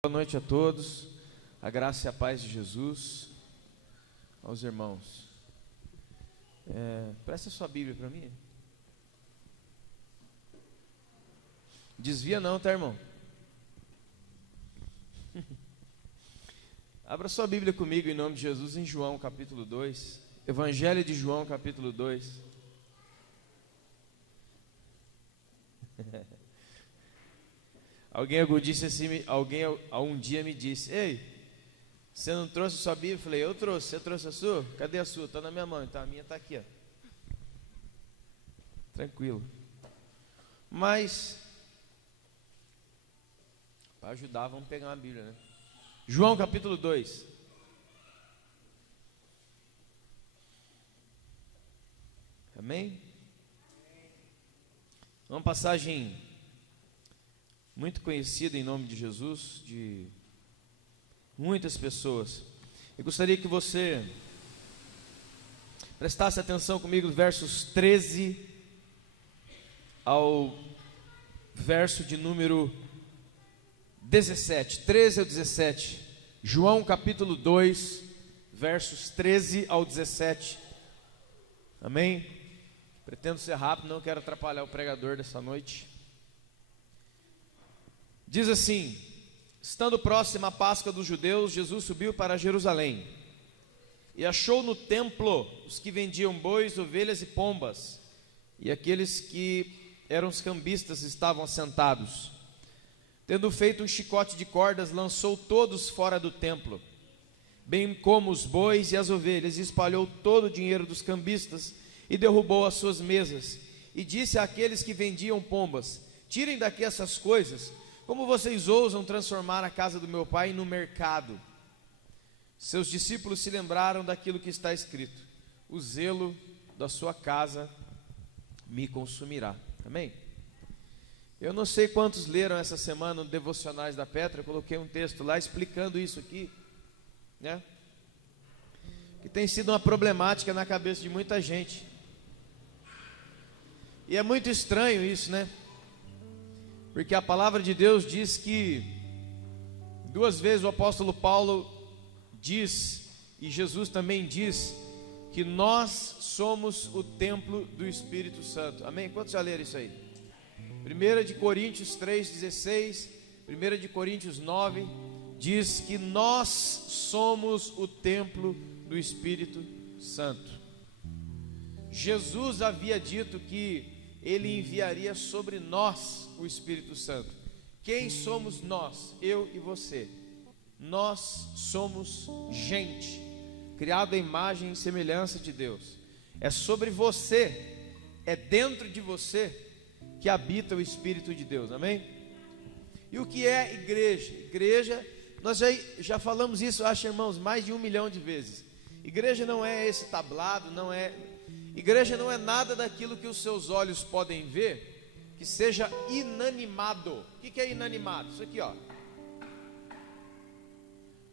Boa noite a todos, a graça e a paz de Jesus, aos irmãos. Presta sua Bíblia para mim. Desvia não, tá, irmão? Abra sua Bíblia comigo em nome de Jesus em João capítulo 2, Evangelho de João capítulo 2. Alguém um dia me disse: ei, você não trouxe a sua Bíblia? Eu falei: eu trouxe. Você trouxe a sua? Cadê a sua? Está na minha mão. Então a minha está aqui, ó. Tranquilo. Mas para ajudar, vamos pegar uma Bíblia, né? João capítulo 2. Amém? Uma passagem muito conhecida em nome de Jesus, de muitas pessoas. Eu gostaria que você prestasse atenção comigo nos versos 13 ao verso de número 17, 13 ao 17. João capítulo 2, versos 13 ao 17. Amém? Pretendo ser rápido, não quero atrapalhar o pregador dessa noite. Diz assim: estando próxima a Páscoa dos judeus, Jesus subiu para Jerusalém e achou no templo os que vendiam bois, ovelhas e pombas, e aqueles que eram os cambistas estavam assentados. Tendo feito um chicote de cordas, lançou todos fora do templo, bem como os bois e as ovelhas, e espalhou todo o dinheiro dos cambistas e derrubou as suas mesas. E disse àqueles que vendiam pombas: tirem daqui essas coisas. Como vocês ousam transformar a casa do meu pai no mercado? Seus discípulos se lembraram daquilo que está escrito: o zelo da sua casa me consumirá. Amém? Eu não sei quantos leram essa semana no Devocionais da Petra. Eu coloquei um texto lá explicando isso aqui, né? Que tem sido uma problemática na cabeça de muita gente. E é muito estranho isso, né? Porque a palavra de Deus diz que duas vezes o apóstolo Paulo diz, e Jesus também diz, que nós somos o templo do Espírito Santo. Amém? Quantos já leram isso aí? 1 de Coríntios 3,16, 1 de Coríntios 9, diz que nós somos o templo do Espírito Santo. Jesus havia dito que Ele enviaria sobre nós o Espírito Santo. Quem somos nós? Eu e você. Nós somos gente, criado à imagem e semelhança de Deus. É sobre você, é dentro de você que habita o Espírito de Deus, amém? E o que é igreja? Igreja, nós já falamos isso, acho, irmãos, mais de 1 milhão de vezes. Igreja não é esse tablado, não é... Igreja não é nada daquilo que os seus olhos podem ver que seja inanimado. O que é inanimado? Isso aqui, ó.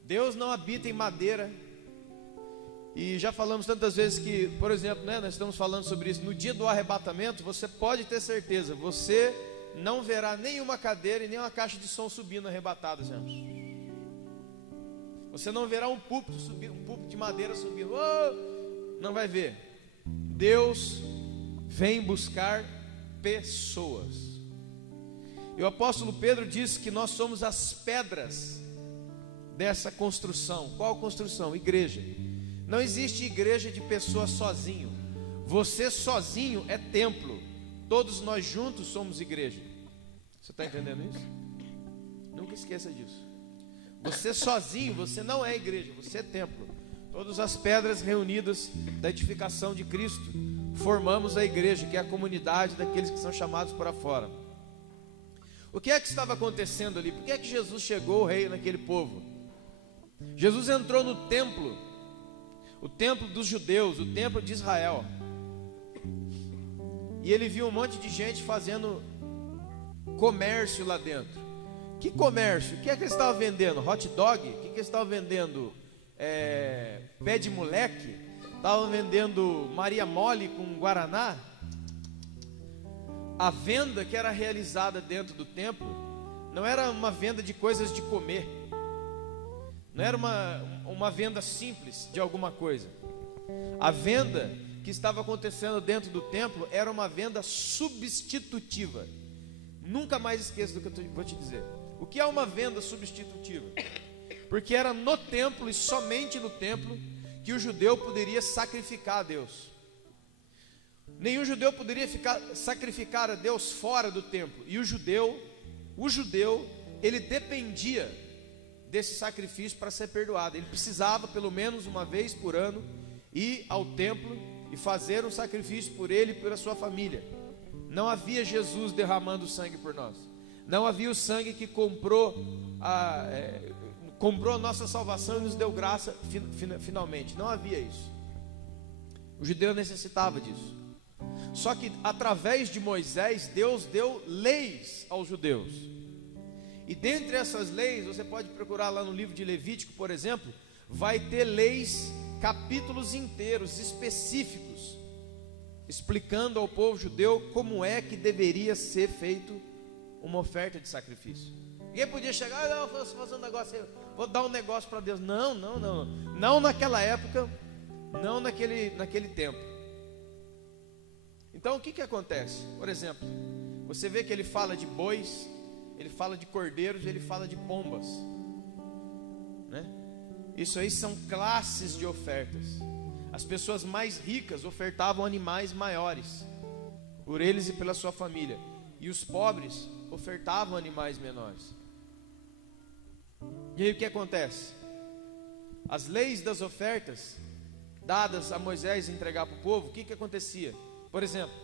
Deus não habita em madeira. E já falamos tantas vezes que, por exemplo, né, nós estamos falando sobre isso. No dia do arrebatamento, você pode ter certeza, você não verá nenhuma cadeira e nem uma caixa de som subindo arrebatadas, gente. Você não verá um púlpito subir, um púlpito de madeira subindo. Oh! Não vai ver. Deus vem buscar pessoas. E o apóstolo Pedro diz que nós somos as pedras dessa construção. Qual construção? Igreja. Não existe igreja de pessoas sozinho. Você sozinho é templo. Todos nós juntos somos igreja. Você está entendendo isso? Nunca esqueça disso. Você sozinho, você não é igreja, você é templo. Todas as pedras reunidas da edificação de Cristo formamos a igreja, que é a comunidade daqueles que são chamados para fora. O que é que estava acontecendo ali? Por que é que Jesus chegou, o rei, naquele povo? Jesus entrou no templo, o templo dos judeus, o templo de Israel, e ele viu um monte de gente fazendo comércio lá dentro. Que comércio? O que é que eles estavam vendendo? Hot dog? O que eles estavam vendendo? Pé de moleque? Estavam vendendo Maria Mole com Guaraná? A venda que era realizada dentro do templo não era uma venda de coisas de comer, não era uma venda simples de alguma coisa. A venda que estava acontecendo dentro do templo era uma venda substitutiva. Nunca mais esqueça do que eu vou te dizer. O que é uma venda substitutiva? Porque era no templo e somente no templo que o judeu poderia sacrificar a Deus. Nenhum judeu poderia sacrificar a Deus fora do templo. E o judeu, ele dependia desse sacrifício para ser perdoado. Ele precisava pelo menos uma vez por ano ir ao templo e fazer um sacrifício por ele e pela sua família. Não havia Jesus derramando sangue por nós. Não havia o sangue que comprou a nossa salvação e nos deu graça finalmente. Não havia isso. O judeu necessitava disso. Só que através de Moisés, Deus deu leis aos judeus. E dentre essas leis, você pode procurar lá no livro de Levítico, por exemplo, vai ter leis, capítulos inteiros específicos, explicando ao povo judeu como é que deveria ser feito uma oferta de sacrifício. Ninguém podia chegar, não, vou fazer um negócio, vou dar um negócio para Deus. Não naquela época, não naquele tempo. Então o que acontece? Por exemplo, você vê que ele fala de bois, ele fala de cordeiros, ele fala de pombas, né? Isso aí são classes de ofertas. As pessoas mais ricas ofertavam animais maiores, por eles e pela sua família, e os pobres ofertavam animais menores. E aí o que acontece? As leis das ofertas dadas a Moisés entregar para o povo, o que acontecia? Por exemplo,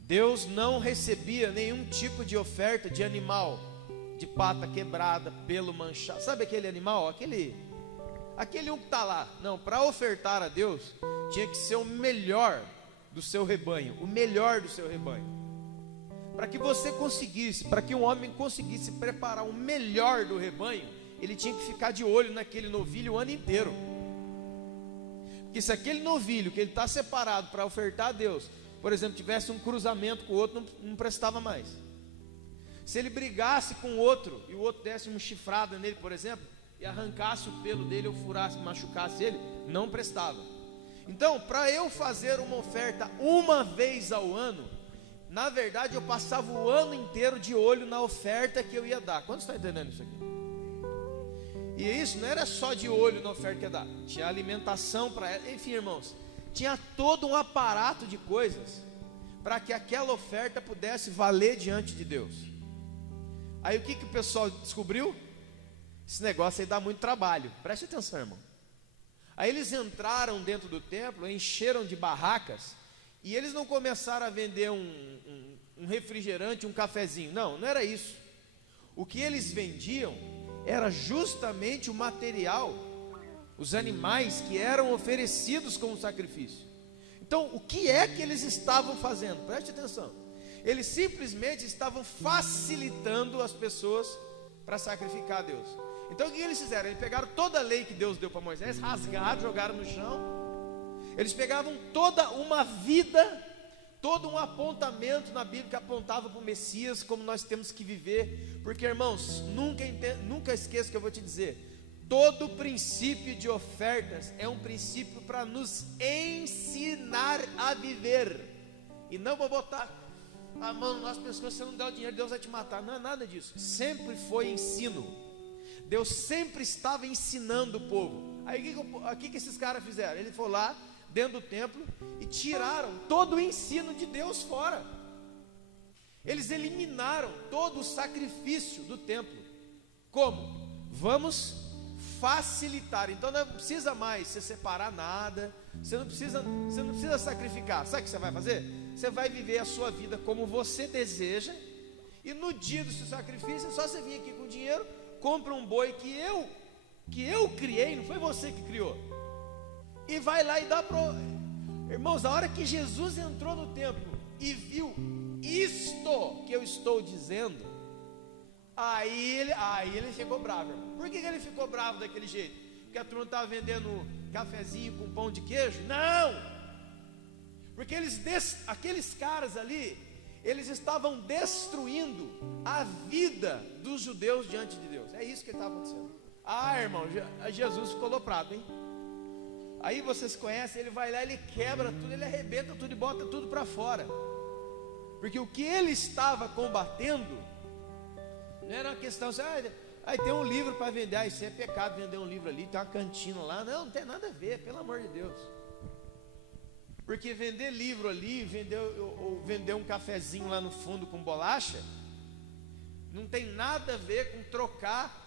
Deus não recebia nenhum tipo de oferta de animal de pata quebrada, pelo manchado. Sabe aquele animal? Aquele um que está lá. Não, para ofertar a Deus, tinha que ser o melhor do seu rebanho. O melhor do seu rebanho. Para que um homem conseguisse preparar o melhor do rebanho, ele tinha que ficar de olho naquele novilho o ano inteiro. Porque se aquele novilho que ele está separado para ofertar a Deus, por exemplo, tivesse um cruzamento com o outro, não prestava mais. Se ele brigasse com o outro e o outro desse uma chifrada nele, por exemplo, e arrancasse o pelo dele ou furasse, machucasse ele, não prestava. Então, para eu fazer uma oferta uma vez ao ano, na verdade eu passava o ano inteiro de olho na oferta que eu ia dar. Quantos estão entendendo isso aqui? E isso não era só de olho na oferta que ia dar, tinha alimentação para ela, enfim, irmãos, tinha todo um aparato de coisas para que aquela oferta pudesse valer diante de Deus. Aí o que o pessoal descobriu? Esse negócio aí dá muito trabalho, preste atenção, irmão. Aí eles entraram dentro do templo, encheram de barracas, e eles não começaram a vender um refrigerante, um cafezinho, não era isso. O que eles vendiam era justamente o material, os animais que eram oferecidos como sacrifício. Então, o que é que eles estavam fazendo? Preste atenção. Eles simplesmente estavam facilitando as pessoas para sacrificar a Deus. Então, o que eles fizeram? Eles pegaram toda a lei que Deus deu para Moisés, rasgaram, jogaram no chão. Eles pegavam toda uma vida, todo um apontamento na Bíblia que apontava para o Messias, como nós temos que viver. Porque, irmãos, nunca esqueça o que eu vou te dizer. Todo princípio de ofertas é um princípio para nos ensinar a viver. E não vou botar a mão no nosso pescoço, se você não der o dinheiro, Deus vai te matar. Não é nada disso. Sempre foi ensino. Deus sempre estava ensinando o povo. Aí o que esses caras fizeram? Eles foram lá dentro do templo e tiraram todo o ensino de Deus fora. Eles eliminaram todo o sacrifício do templo. Como? Vamos facilitar. Então não precisa mais você separar nada. Você não precisa sacrificar. Sabe o que você vai fazer? Você vai viver a sua vida como você deseja. E no dia do seu sacrifício, é só você vir aqui com dinheiro, compra um boi que eu criei, não foi você que criou. E vai lá e dá para... Irmãos, a hora que Jesus entrou no templo e viu isto que eu estou dizendo, aí ele ficou bravo, irmão. Por que ele ficou bravo daquele jeito? Porque a turma estava vendendo cafezinho com pão de queijo? Não! Porque aqueles caras ali, eles estavam destruindo a vida dos judeus diante de Deus. É isso que estava acontecendo. Ah, irmão, Jesus ficou aloprado, hein? Aí vocês conhecem, ele vai lá, ele quebra tudo, ele arrebenta tudo e bota tudo para fora. Porque o que ele estava combatendo não era uma questão assim, aí tem um livro para vender, isso é pecado vender um livro ali, tem uma cantina lá. Não tem nada a ver, pelo amor de Deus. Porque vender livro ali, vender um cafezinho lá no fundo com bolacha, não tem nada a ver com trocar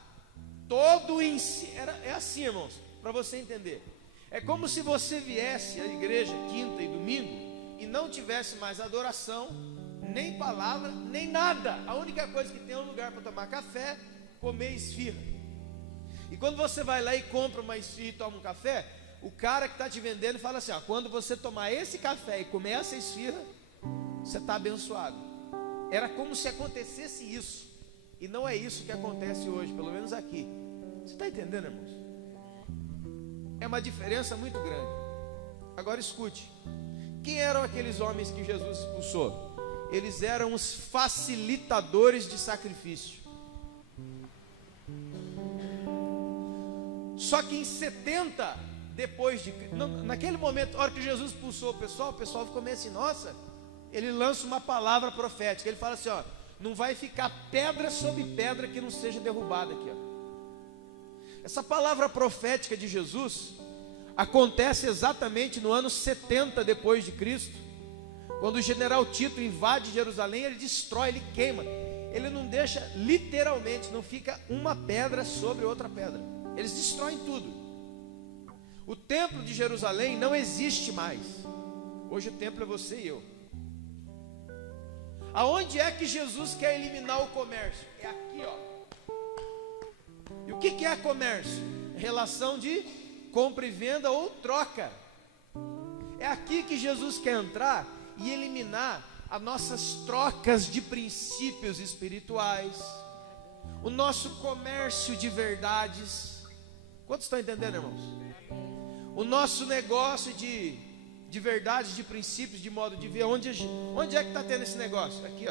todo o ensino. É assim, irmãos, para você entender. É como se você viesse à igreja quinta e domingo e não tivesse mais adoração, nem palavra, nem nada. A única coisa que tem é um lugar para tomar café, comer esfirra. E quando você vai lá e compra uma esfirra e toma um café, o cara que está te vendendo fala assim, quando você tomar esse café e comer essa esfirra, você está abençoado. Era como se acontecesse isso. E não é isso que acontece hoje, pelo menos aqui. Você está entendendo, irmãos? É uma diferença muito grande. Agora escute. Quem eram aqueles homens que Jesus expulsou? Eles eram os facilitadores de sacrifício. Só que em 70 depois de... naquele momento, a hora que Jesus expulsou o pessoal ficou meio assim, nossa. Ele lança uma palavra profética. Ele fala assim, não vai ficar pedra sobre pedra que não seja derrubada aqui, Essa palavra profética de Jesus acontece exatamente no ano 70 depois de Cristo, quando o general Tito invade Jerusalém. Ele destrói, ele queima, ele não deixa, literalmente, não fica uma pedra sobre outra pedra. Eles destroem tudo. O templo de Jerusalém não existe mais. Hoje o templo é você e eu. Aonde é que Jesus quer eliminar o comércio? É aqui, E o que é comércio? Relação de compra e venda ou troca. É aqui que Jesus quer entrar e eliminar as nossas trocas de princípios espirituais, o nosso comércio de verdades. Quantos estão entendendo, irmãos? O nosso negócio de verdades, de princípios, de modo de ver. Onde é que está tendo esse negócio? Aqui,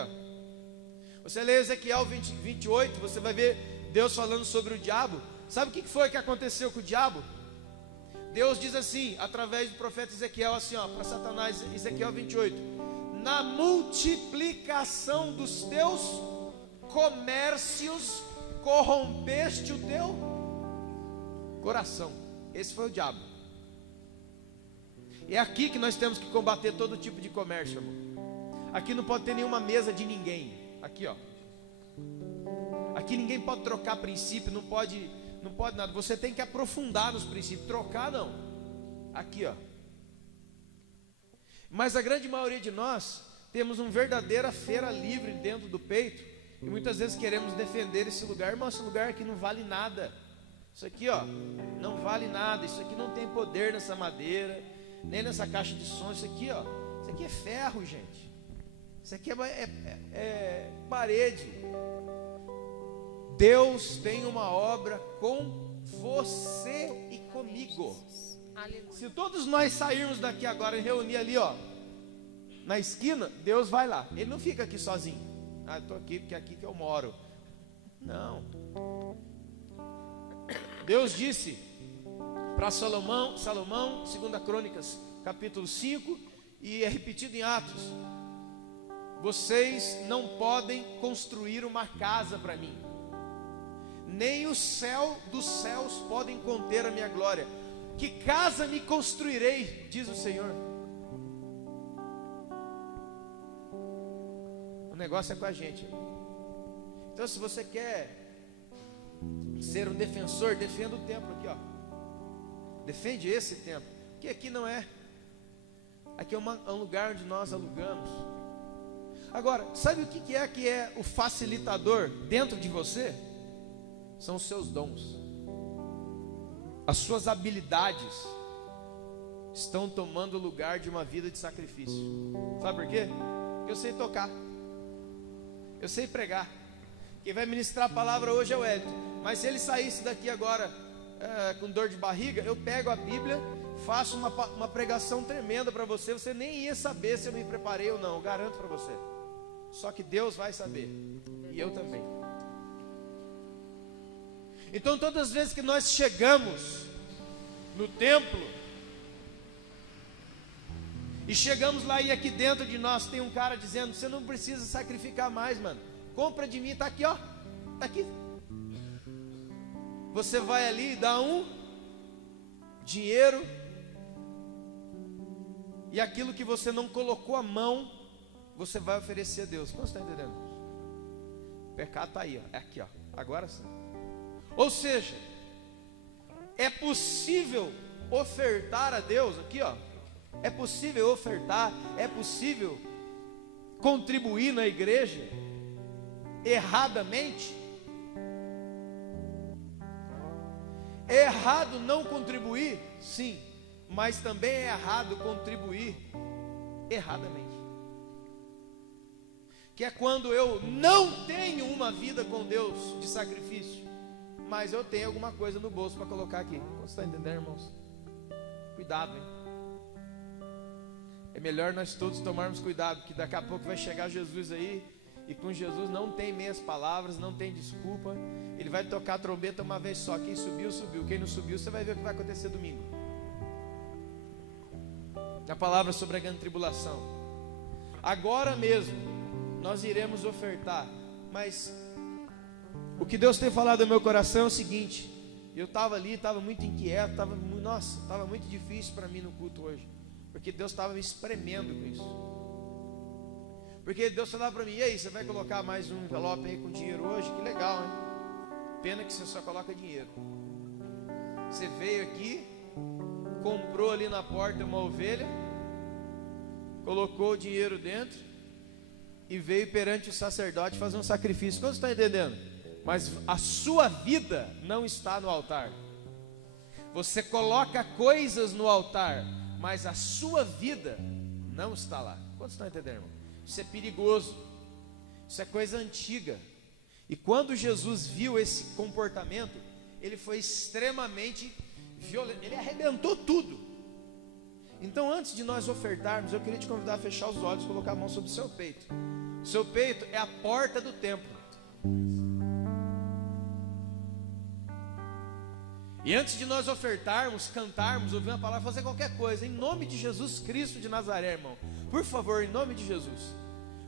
Você lê Ezequiel 28, você vai ver Deus falando sobre o diabo. Sabe o que foi que aconteceu com o diabo? Deus diz assim, através do profeta Ezequiel, assim, para Satanás, Ezequiel 28: na multiplicação dos teus comércios, corrompeste o teu coração. Esse foi o diabo. É aqui que nós temos que combater todo tipo de comércio, irmão. Aqui não pode ter nenhuma mesa de ninguém. Aqui, Aqui ninguém pode trocar princípio, não pode nada. Você tem que aprofundar nos princípios. Trocar não. Aqui, Mas a grande maioria de nós temos uma verdadeira feira livre dentro do peito e muitas vezes queremos defender esse lugar. Irmão, esse lugar aqui não vale nada. Isso aqui, não vale nada. Isso aqui não tem poder nessa madeira, nem nessa caixa de som. Isso aqui, isso aqui é ferro, gente. Isso aqui é parede. Deus tem uma obra com você e comigo. Se todos nós sairmos daqui agora e reunir ali, na esquina, Deus vai lá. Ele não fica aqui sozinho. Eu estou aqui porque é aqui que eu moro. Não. Deus disse para Salomão, 2 Crônicas, capítulo 5, e é repetido em Atos: vocês não podem construir uma casa para mim, nem o céu dos céus podem conter a minha glória. Que casa me construirei, diz o Senhor. O negócio é com a gente. Então, se você quer ser um defensor, defenda o templo aqui, defende esse templo, que aqui não é. Aqui é um lugar onde nós alugamos. Agora, sabe o que é o facilitador dentro de você? São os seus dons. As suas habilidades estão tomando o lugar de uma vida de sacrifício. Sabe por quê? Porque eu sei tocar, eu sei pregar. Quem vai ministrar a palavra hoje é o Hélio. Mas se ele saísse daqui agora com dor de barriga, eu pego a Bíblia, faço uma pregação tremenda para você. Você nem ia saber se eu me preparei ou não, eu garanto para você. Só que Deus vai saber, e eu também. Então todas as vezes que nós chegamos no templo, e chegamos lá e aqui dentro de nós tem um cara dizendo: você não precisa sacrificar mais, mano, compra de mim, está aqui, ó, está aqui. Você vai ali e dá um dinheiro, e aquilo que você não colocou a mão, você vai oferecer a Deus. Não está entendendo? O pecado está aí, ó, é aqui, ó, agora sim. Ou seja, é possível ofertar a Deus, aqui ó, é possível ofertar, é possível contribuir na igreja erradamente. É errado não contribuir? Sim, mas também é errado contribuir erradamente. Que é quando eu não tenho uma vida com Deus de sacrifício, mas eu tenho alguma coisa no bolso para colocar aqui. Você está entendendo, irmãos? Cuidado, hein? É melhor nós todos tomarmos cuidado, que daqui a pouco vai chegar Jesus aí, e com Jesus não tem meias palavras, não tem desculpa. Ele vai tocar a trombeta uma vez só. Quem subiu, subiu. Quem não subiu, você vai ver o que vai acontecer domingo. A palavra sobre a grande tribulação. Agora mesmo nós iremos ofertar, mas o que Deus tem falado no meu coração é o seguinte: eu estava ali, estava muito inquieto, estava muito difícil para mim no culto hoje, porque Deus estava me espremendo com isso. Porque Deus falava para mim: e aí, você vai colocar mais um envelope aí com dinheiro hoje? Que legal, hein? Pena que você só coloca dinheiro. Você veio aqui, comprou ali na porta uma ovelha, colocou o dinheiro dentro e veio perante o sacerdote fazer um sacrifício. Quantos estão entendendo? Mas a sua vida não está no altar. Você coloca coisas no altar, mas a sua vida não está lá. Quantos estão entendendo, irmão? Isso é perigoso. Isso é coisa antiga. E quando Jesus viu esse comportamento, ele foi extremamente violento. Ele arrebentou tudo. Então, antes de nós ofertarmos, eu queria te convidar a fechar os olhos e colocar a mão sobre o seu peito. O seu peito é a porta do templo. E antes de nós ofertarmos, cantarmos, ouvir uma palavra, fazer qualquer coisa, em nome de Jesus Cristo de Nazaré, irmão, por favor, em nome de Jesus,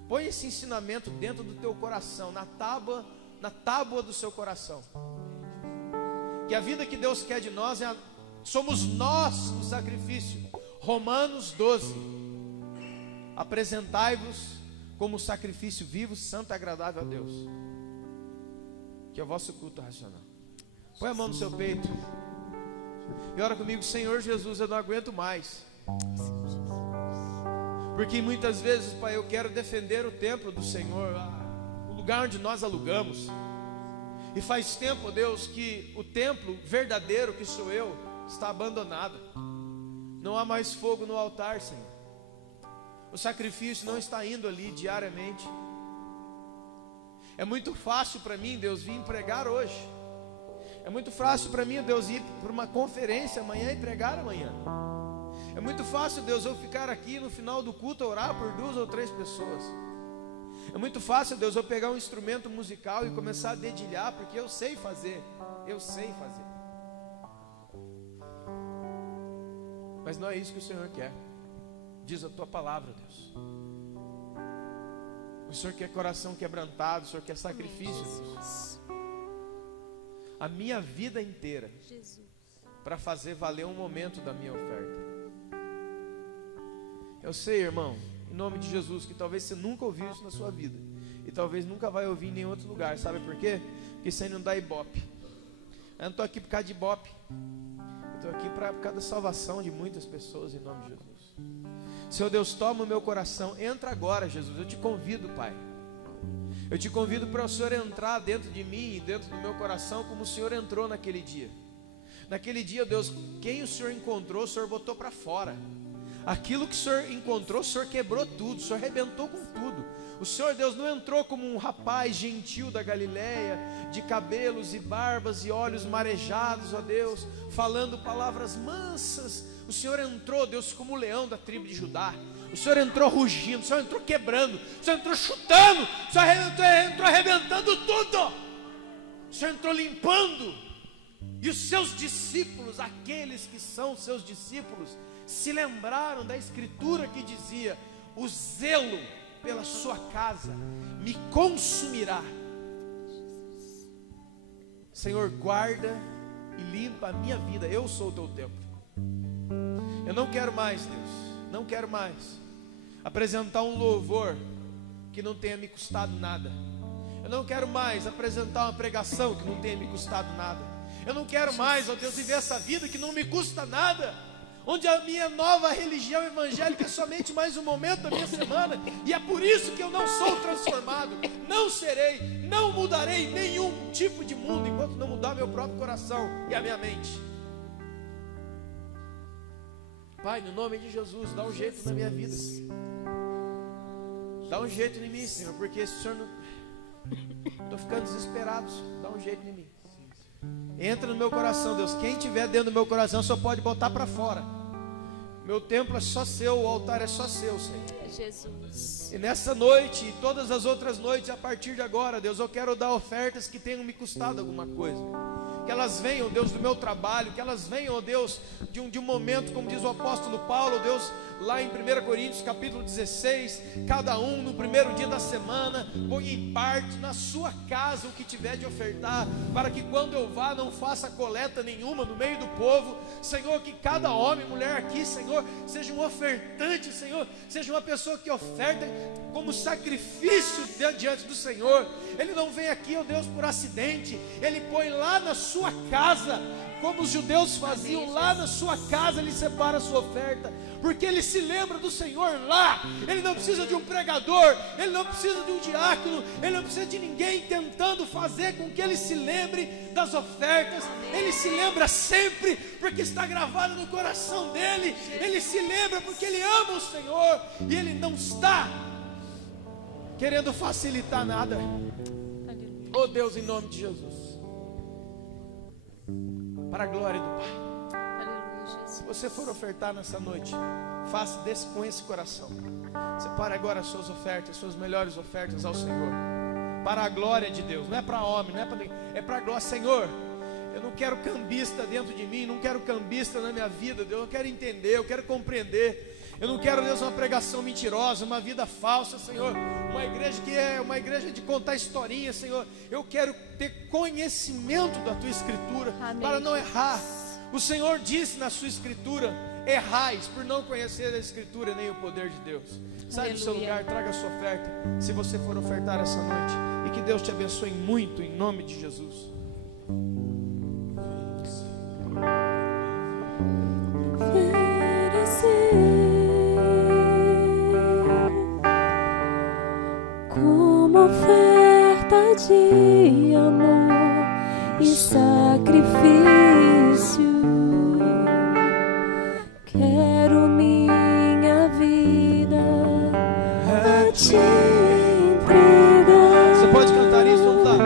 põe esse ensinamento dentro do teu coração, na tábua do seu coração. Que a vida que Deus quer de nós somos nós o sacrifício. Romanos 12. Apresentai-vos como sacrifício vivo, santo e agradável a Deus, que é o vosso culto racional. Põe a mão no seu peito e ora comigo: Senhor Jesus, eu não aguento mais. Porque muitas vezes, Pai, eu quero defender o templo do Senhor, o lugar onde nós alugamos. E faz tempo, Deus, que o templo verdadeiro, que sou eu, está abandonado. Não há mais fogo no altar, Senhor. O sacrifício não está indo ali diariamente. É muito fácil para mim, Deus, vir pregar hoje. É muito fácil para mim, Deus, ir para uma conferência amanhã e pregar amanhã. É muito fácil, Deus, eu ficar aqui no final do culto a orar por 2 ou 3 pessoas. É muito fácil, Deus, eu pegar um instrumento musical e começar a dedilhar, porque eu sei fazer. Eu sei fazer. Mas não é isso que o Senhor quer. Diz a tua palavra, Deus. O Senhor quer coração quebrantado, o Senhor quer sacrifício, Deus. A minha vida inteira para fazer valer um momento da minha oferta. Eu sei, irmão, em nome de Jesus, que talvez você nunca ouviu isso na sua vida, e talvez nunca vai ouvir em nenhum outro lugar. Sabe por quê? Porque isso aí não dá ibope. Eu não estou aqui por causa de ibope. Eu estou aqui por causa da salvação de muitas pessoas, em nome de Jesus. Senhor Deus, toma o meu coração. Entra agora, Jesus. Eu te convido, Pai. Eu te convido para o Senhor entrar dentro de mim e dentro do meu coração, como o Senhor entrou naquele dia. Naquele dia, Deus, quem o Senhor encontrou, o Senhor botou para fora. Aquilo que o Senhor encontrou, o Senhor quebrou tudo, o Senhor arrebentou com tudo. O Senhor, Deus, não entrou como um rapaz gentil da Galileia, de cabelos e barbas e olhos marejados, ó Deus, falando palavras mansas. O Senhor entrou, Deus, como o leão da tribo de Judá. O Senhor entrou rugindo, o Senhor entrou quebrando, o Senhor entrou chutando, o Senhor entrou arrebentando tudo. O Senhor entrou limpando. E os seus discípulos, aqueles que são seus discípulos, se lembraram da escritura que dizia: o zelo pela sua casa me consumirá. Senhor, guarda e limpa a minha vida. Eu sou o teu templo. Eu não quero mais, Deus, não quero mais apresentar um louvor que não tenha me custado nada. Eu não quero mais apresentar uma pregação que não tenha me custado nada. Eu não quero mais, ó Deus, viver essa vida que não me custa nada, onde a minha nova religião evangélica é somente mais um momento da minha semana, e é por isso que eu não sou transformado, não serei, não mudarei nenhum tipo de mundo, enquanto não mudar meu próprio coração e a minha mente. Pai, no nome de Jesus, dá um jeito na minha vida, dá um jeito em mim, Senhor, porque se o Senhor não... estou ficando desesperado, dá um jeito em mim. Entra no meu coração, Deus. Quem tiver dentro do meu coração só pode botar para fora. Meu templo é só seu, o altar é só seu, Senhor. Jesus. E nessa noite e todas as outras noites, a partir de agora, Deus, eu quero dar ofertas que tenham me custado alguma coisa. Que elas venham, Deus, do meu trabalho, que elas venham, Deus, de um momento, como diz o apóstolo Paulo, Deus, lá em 1 Coríntios capítulo 16, cada um no primeiro dia da semana, põe em parte na sua casa o que tiver de ofertar, para que quando eu vá não faça coleta nenhuma no meio do povo. Senhor, que cada homem, mulher aqui, Senhor, seja um ofertante, Senhor, seja uma pessoa que oferta como sacrifício diante do Senhor. Ele não vem aqui, ó Deus, por acidente, ele põe lá na sua casa, como os judeus faziam, lá na sua casa ele separa a sua oferta, porque ele se lembra do Senhor lá. Ele não precisa de um pregador, ele não precisa de um diácono, ele não precisa de ninguém tentando fazer com que ele se lembre das ofertas. Ele se lembra sempre, porque está gravado no coração dele. Ele se lembra porque ele ama o Senhor, e ele não está querendo facilitar nada. Oh Deus, em nome de Jesus, para a glória do Pai. Se você for ofertar nessa noite, faça com esse coração. Separe agora as suas ofertas, suas melhores ofertas ao Senhor, para a glória de Deus. Não é para homem, não é para ninguém, é para a glória. Senhor, eu não quero cambista dentro de mim, não quero cambista na minha vida, Deus. Eu quero entender, eu quero compreender. Eu não quero, Deus, uma pregação mentirosa, uma vida falsa, Senhor. Uma igreja que é uma igreja de contar historinha, Senhor. Eu quero ter conhecimento da Tua Escritura. Amém, para não errar. O Senhor disse na sua Escritura: errais por não conhecer a Escritura nem o poder de Deus. Sai do seu lugar, traga a sua oferta, se você for ofertar essa noite, e que Deus te abençoe muito, em nome de Jesus. Como oferta de amor e sacrifício, quero minha vida a te entregar. Você pode cantar isso? Vamos lá.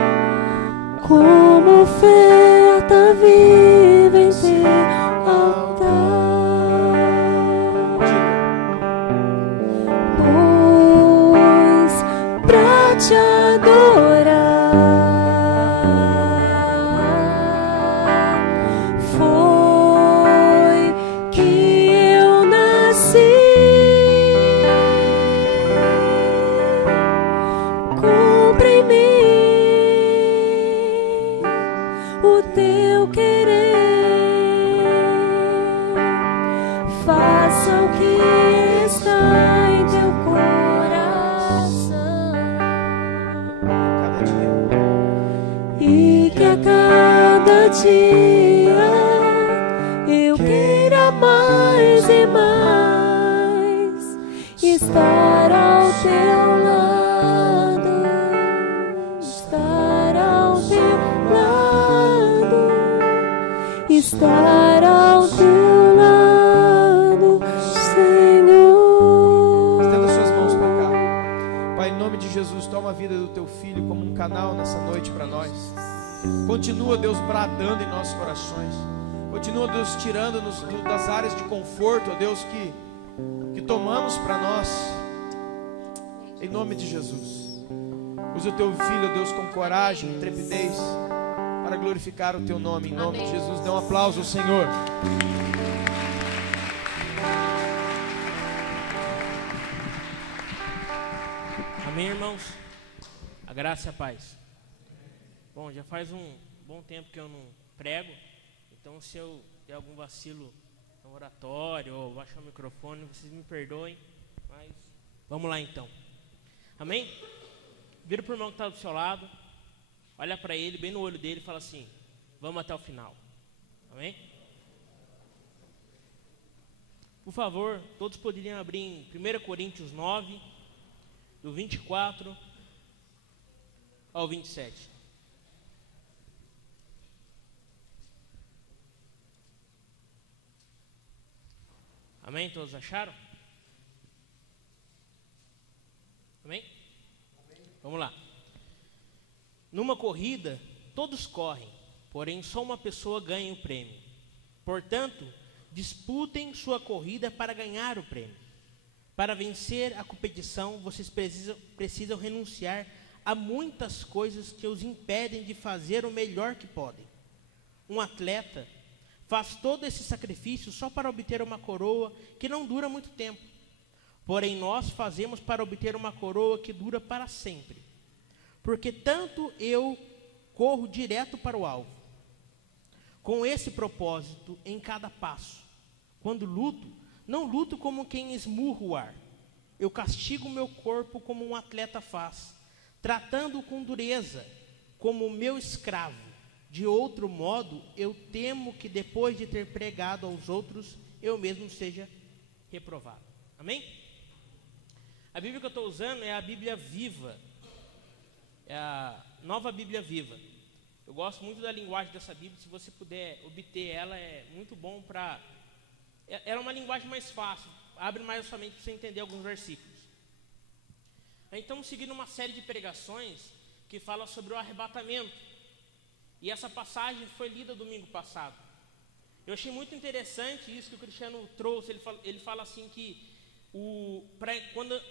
Como oferta viva em teu altar, pois pra te adorar foi que eu nasci. Cumpre em mim o teu querer, faça o que está em teu coração, e que a cada dia eu queira mais e mais estar ao teu lado, estar ao teu lado, estar ao teu lado, Senhor. Estenda suas mãos para cá. Pai, em nome de Jesus, toma a vida do teu filho como um canal nessa noite para nós. Continua, Deus, bradando em nossos corações. Continua, Deus, tirando-nos das áreas de conforto, ó Deus, que que tomamos para nós, em nome de Jesus. Use o teu filho, Deus, com coragem, intrepidez, para glorificar o teu nome, em nome de Jesus. Dê um aplauso ao Senhor. Amém, irmãos? A graça e a paz. Bom, já faz um bom tempo que eu não prego, então se eu der algum vacilo no oratório ou baixar o microfone, vocês me perdoem, mas vamos lá então. Amém? Vira para o irmão que está do seu lado, olha para ele, bem no olho dele e fala assim: vamos até o final. Amém? Por favor, todos poderiam abrir em 1 Coríntios 9, do 24 ao 27. Amém? Todos acharam? Amém? Vamos lá. Numa corrida, todos correm, porém só uma pessoa ganha o prêmio. Portanto, disputem sua corrida para ganhar o prêmio. Para vencer a competição, vocês precisam renunciar a muitas coisas que os impedem de fazer o melhor que podem. Um atleta faz todo esse sacrifício só para obter uma coroa que não dura muito tempo. Porém, nós fazemos para obter uma coroa que dura para sempre. Porque tanto eu corro direto para o alvo, com esse propósito em cada passo. Quando luto, não luto como quem esmurra o ar. Eu castigo o meu corpo como um atleta faz, tratando-o com dureza, como o meu escravo. De outro modo, eu temo que depois de ter pregado aos outros, eu mesmo seja reprovado. Amém? A Bíblia que eu estou usando é a Bíblia Viva, é a Nova Bíblia Viva. Eu gosto muito da linguagem dessa Bíblia. Se você puder obter ela, é muito bom para... Ela é uma linguagem mais fácil, abre mais a sua mente para você entender alguns versículos. Aí estamos seguindo uma série de pregações que fala sobre o arrebatamento. E essa passagem foi lida domingo passado. Eu achei muito interessante isso que o Cristiano trouxe. Ele fala assim que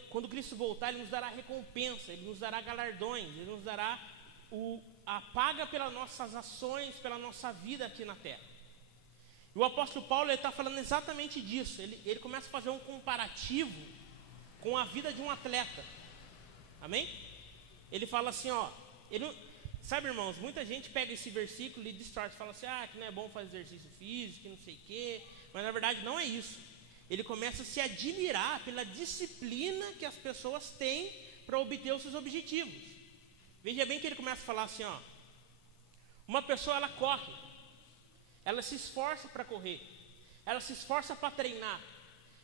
quando Cristo voltar, Ele nos dará recompensa, Ele nos dará galardões, Ele nos dará a paga pelas nossas ações, pela nossa vida aqui na terra. E o apóstolo Paulo está falando exatamente disso. Ele começa a fazer um comparativo com a vida de um atleta. Amém? Ele fala assim, ó... Sabe, irmãos, muita gente pega esse versículo e distorce, fala assim, que não é bom fazer exercício físico, que não sei o quê, mas na verdade não é isso. Ele começa a se admirar pela disciplina que as pessoas têm para obter os seus objetivos. Veja bem que ele começa a falar assim, ó, uma pessoa, ela corre, ela se esforça para correr, ela se esforça para treinar,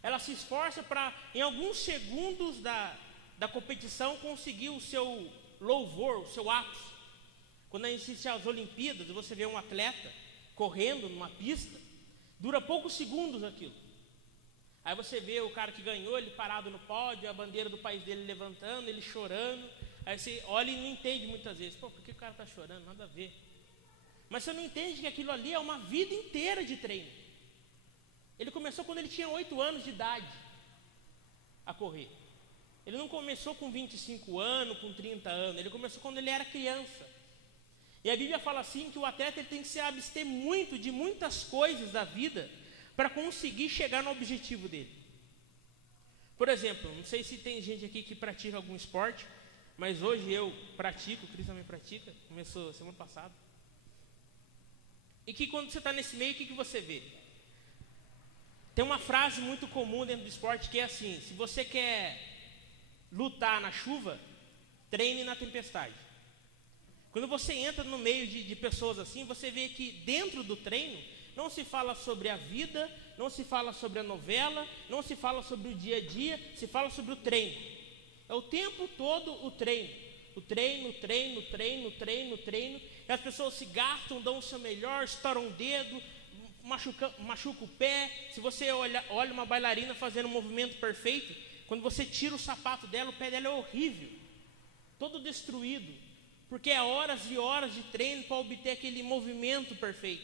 ela se esforça para, em alguns segundos da competição, conseguir o seu louvor, o seu ápice. Quando existe as Olimpíadas, você vê um atleta correndo numa pista, dura poucos segundos aquilo. Aí você vê o cara que ganhou, ele parado no pódio, a bandeira do país dele levantando, ele chorando. Aí você olha e não entende muitas vezes. Por que o cara está chorando? Nada a ver. Mas você não entende que aquilo ali é uma vida inteira de treino. Ele começou quando ele tinha 8 anos de idade a correr. Ele não começou com 25 anos, com 30 anos. Ele começou quando ele era criança. E a Bíblia fala assim que o atleta ele tem que se abster muito de muitas coisas da vida para conseguir chegar no objetivo dele. Por exemplo, não sei se tem gente aqui que pratica algum esporte, mas hoje eu pratico, o Cris também pratica, começou semana passada. E que quando você está nesse meio, o que você vê? Tem uma frase muito comum dentro do esporte que é assim: se você quer lutar na chuva, treine na tempestade. Quando você entra no meio de pessoas assim, você vê que dentro do treino não se fala sobre a vida, não se fala sobre a novela, não se fala sobre o dia a dia, se fala sobre o treino. É o tempo todo o treino. O treino, treino, treino, treino, treino. E as pessoas se gastam, dão o seu melhor, estouram o dedo, machuca o pé. Se você olha uma bailarina fazendo um movimento perfeito, quando você tira o sapato dela, o pé dela é horrível, todo destruído. Porque é horas e horas de treino para obter aquele movimento perfeito.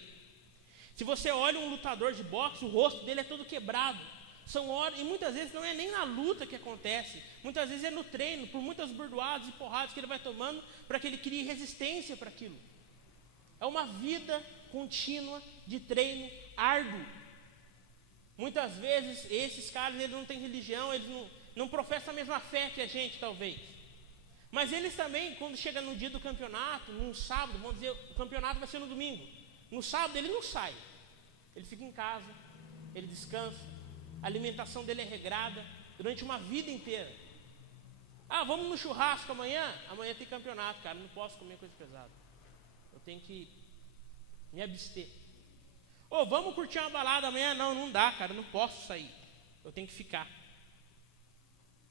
Se você olha um lutador de boxe, o rosto dele é todo quebrado, São horas, e muitas vezes não é nem na luta que acontece, muitas vezes é no treino, por muitas burdoadas e porradas que ele vai tomando, para que ele crie resistência para aquilo. É uma vida contínua de treino árduo. Muitas vezes esses caras, eles não têm religião, eles não professam a mesma fé que a gente, talvez. Mas eles também, quando chega no dia do campeonato, num sábado, vamos dizer, o campeonato vai ser no domingo. No sábado ele não sai, ele fica em casa, ele descansa, a alimentação dele é regrada durante uma vida inteira. Ah, vamos no churrasco amanhã? Amanhã tem campeonato, cara, não posso comer coisa pesada. Eu tenho que me abster. Ou vamos curtir uma balada amanhã? Não, não dá, cara, não posso sair. Eu tenho que ficar.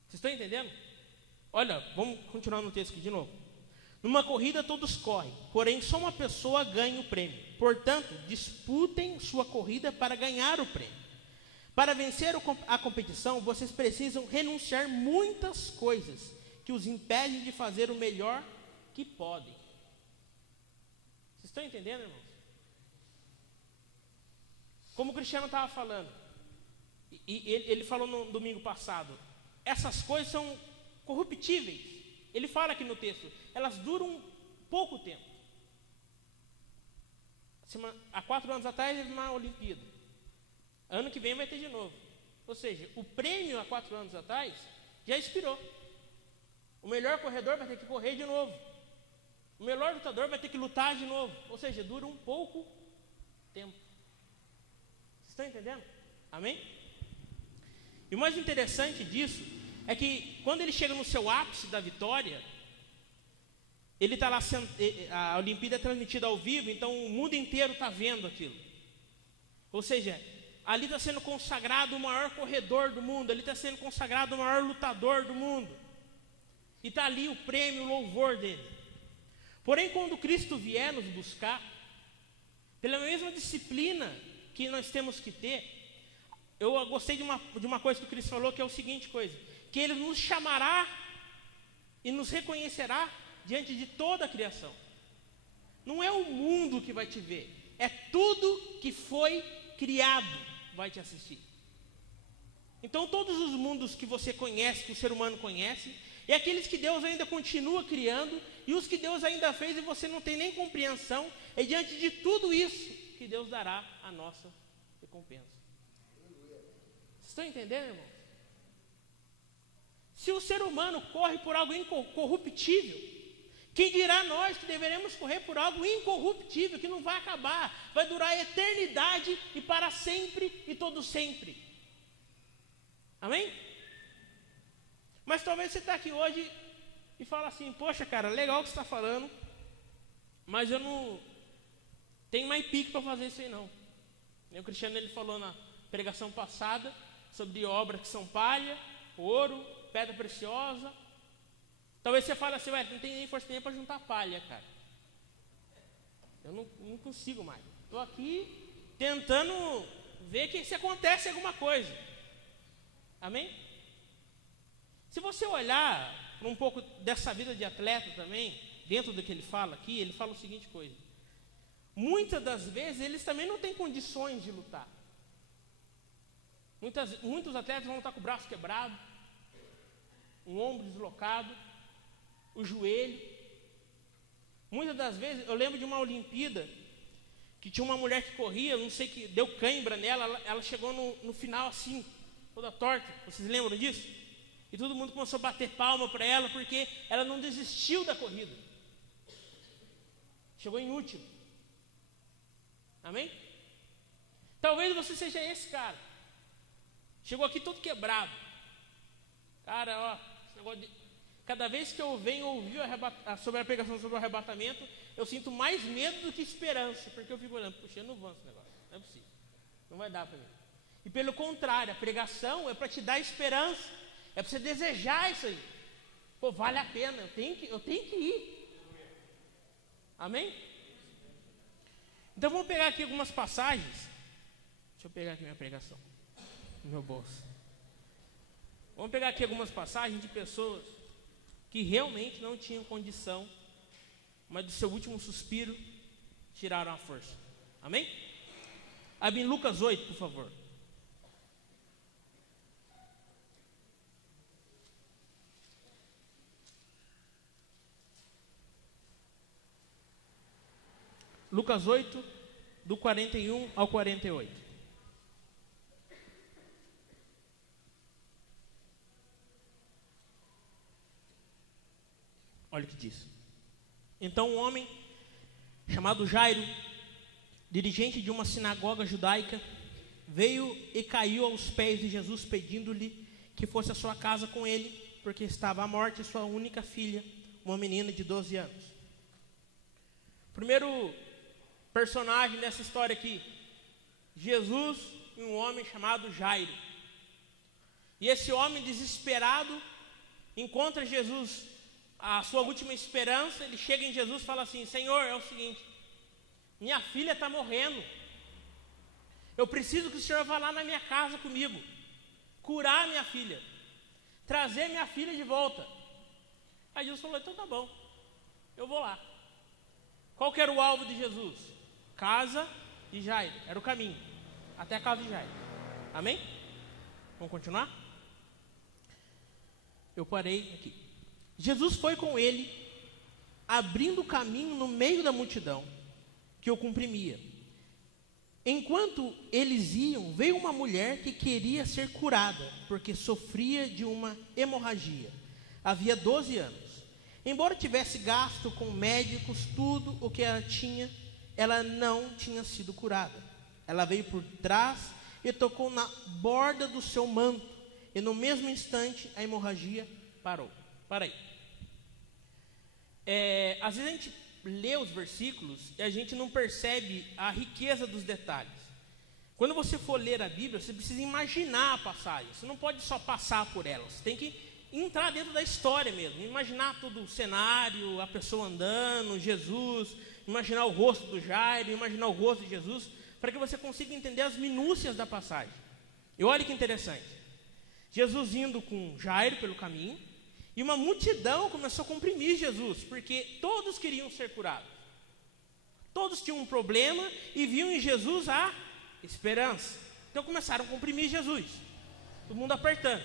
Vocês estão entendendo? Olha, vamos continuar no texto aqui de novo. Numa corrida todos correm, porém só uma pessoa ganha o prêmio. Portanto, disputem sua corrida para ganhar o prêmio. Para vencer a competição, vocês precisam renunciar muitas coisas que os impedem de fazer o melhor que podem. Vocês estão entendendo, irmãos? Como o Cristiano estava falando, e ele falou no domingo passado, essas coisas são corruptíveis. Ele fala aqui no texto, elas duram pouco tempo. Há 4 anos atrás teve uma Olimpíada. Ano que vem vai ter de novo. Ou seja, o prêmio há 4 anos atrás já expirou. O melhor corredor vai ter que correr de novo. O melhor lutador vai ter que lutar de novo. Ou seja, dura um pouco tempo. Vocês estão entendendo? Amém? E o mais interessante disso é que quando ele chega no seu ápice da vitória, ele está lá, a Olimpíada é transmitida ao vivo, então o mundo inteiro está vendo aquilo. Ou seja, ali está sendo consagrado o maior corredor do mundo, ali está sendo consagrado o maior lutador do mundo. E está ali o prêmio, o louvor dele. Porém, quando Cristo vier nos buscar, pela mesma disciplina que nós temos que ter, eu gostei de uma coisa que o Cristo falou, que é o seguinte coisa, que Ele nos chamará e nos reconhecerá diante de toda a criação. Não é o mundo que vai te ver, é tudo que foi criado vai te assistir. Então todos os mundos que você conhece, que o ser humano conhece, e aqueles que Deus ainda continua criando, e os que Deus ainda fez e você não tem nem compreensão, é diante de tudo isso que Deus dará a nossa recompensa. Vocês estão entendendo, irmão? Se o ser humano corre por algo incorruptível, quem dirá nós que deveremos correr por algo incorruptível, que não vai acabar, vai durar a eternidade e para sempre e todo sempre. Amém? Mas talvez você está aqui hoje e fala assim, poxa cara, legal o que você está falando, mas eu não tenho mais pique para fazer isso aí não. O Cristiano ele falou na pregação passada sobre obras que são palha, ouro, pedra preciosa. Talvez você fale assim, não tem nem força nem para juntar palha, cara. Eu não consigo mais. Estou aqui tentando ver que se acontece alguma coisa. Amém? Se você olhar para um pouco dessa vida de atleta também, dentro do que ele fala aqui, ele fala o seguinte coisa. Muitas das vezes eles também não têm condições de lutar. Muitos atletas vão estar com o braço quebrado, um ombro deslocado, o joelho. Muitas das vezes, eu lembro de uma Olimpíada, que tinha uma mulher que corria, não sei que, deu cãibra nela, ela chegou no final assim, toda torta. Vocês lembram disso? E todo mundo começou a bater palma para ela, porque ela não desistiu da corrida. Chegou em último. Amém? Talvez você seja esse cara. Chegou aqui todo quebrado. Cara, ó, esse negócio de... Cada vez que eu venho ouvir sobre a pregação sobre o arrebatamento, eu sinto mais medo do que esperança, porque eu fico olhando, puxa, eu não vou esse negócio, não é possível, não vai dar para mim. E pelo contrário, a pregação é para te dar esperança, é para você desejar isso aí. Pô, vale a pena, eu tenho que ir. Amém? Então vamos pegar aqui algumas passagens. Deixa eu pegar aqui minha pregação no meu bolso. Vamos pegar aqui algumas passagens de pessoas que realmente não tinham condição, mas do seu último suspiro tiraram a força. Amém? Abre em Lucas 8, por favor. Lucas 8, do 41 ao 48. Olha o que diz. Então um homem chamado Jairo, dirigente de uma sinagoga judaica, veio e caiu aos pés de Jesus, pedindo-lhe que fosse à sua casa com ele, porque estava à morte sua única filha, uma menina de 12 anos. O primeiro personagem dessa história aqui, Jesus e um homem chamado Jairo. E esse homem desesperado encontra Jesus, a sua última esperança. Ele chega em Jesus e fala assim: Senhor, é o seguinte, minha filha está morrendo, eu preciso que o Senhor vá lá na minha casa comigo, curar minha filha, trazer minha filha de volta. Aí Jesus falou: então tá bom, eu vou lá. Qual que era o alvo de Jesus? Casa de Jairo, era o caminho até a casa de Jairo. Amém? Vamos continuar? Eu parei aqui. Jesus foi com ele, abrindo o caminho no meio da multidão que o comprimia. Enquanto eles iam, veio uma mulher que queria ser curada, porque sofria de uma hemorragia. Havia 12 anos. Embora tivesse gasto com médicos tudo o que ela tinha, ela não tinha sido curada. Ela veio por trás e tocou na borda do seu manto, e no mesmo instante a hemorragia parou. Para aí. Às vezes a gente lê os versículos e a gente não percebe a riqueza dos detalhes. Quando você for ler a Bíblia, você precisa imaginar a passagem. Você não pode só passar por ela. Você tem que entrar dentro da história mesmo. Imaginar todo o cenário, a pessoa andando, Jesus, imaginar o rosto do Jairo, imaginar o rosto de Jesus, para que você consiga entender as minúcias da passagem. E olha que interessante. Jesus indo com Jairo pelo caminho, e uma multidão começou a comprimir Jesus, porque todos queriam ser curados. Todos tinham um problema e viam em Jesus a esperança. Então começaram a comprimir Jesus, todo mundo apertando.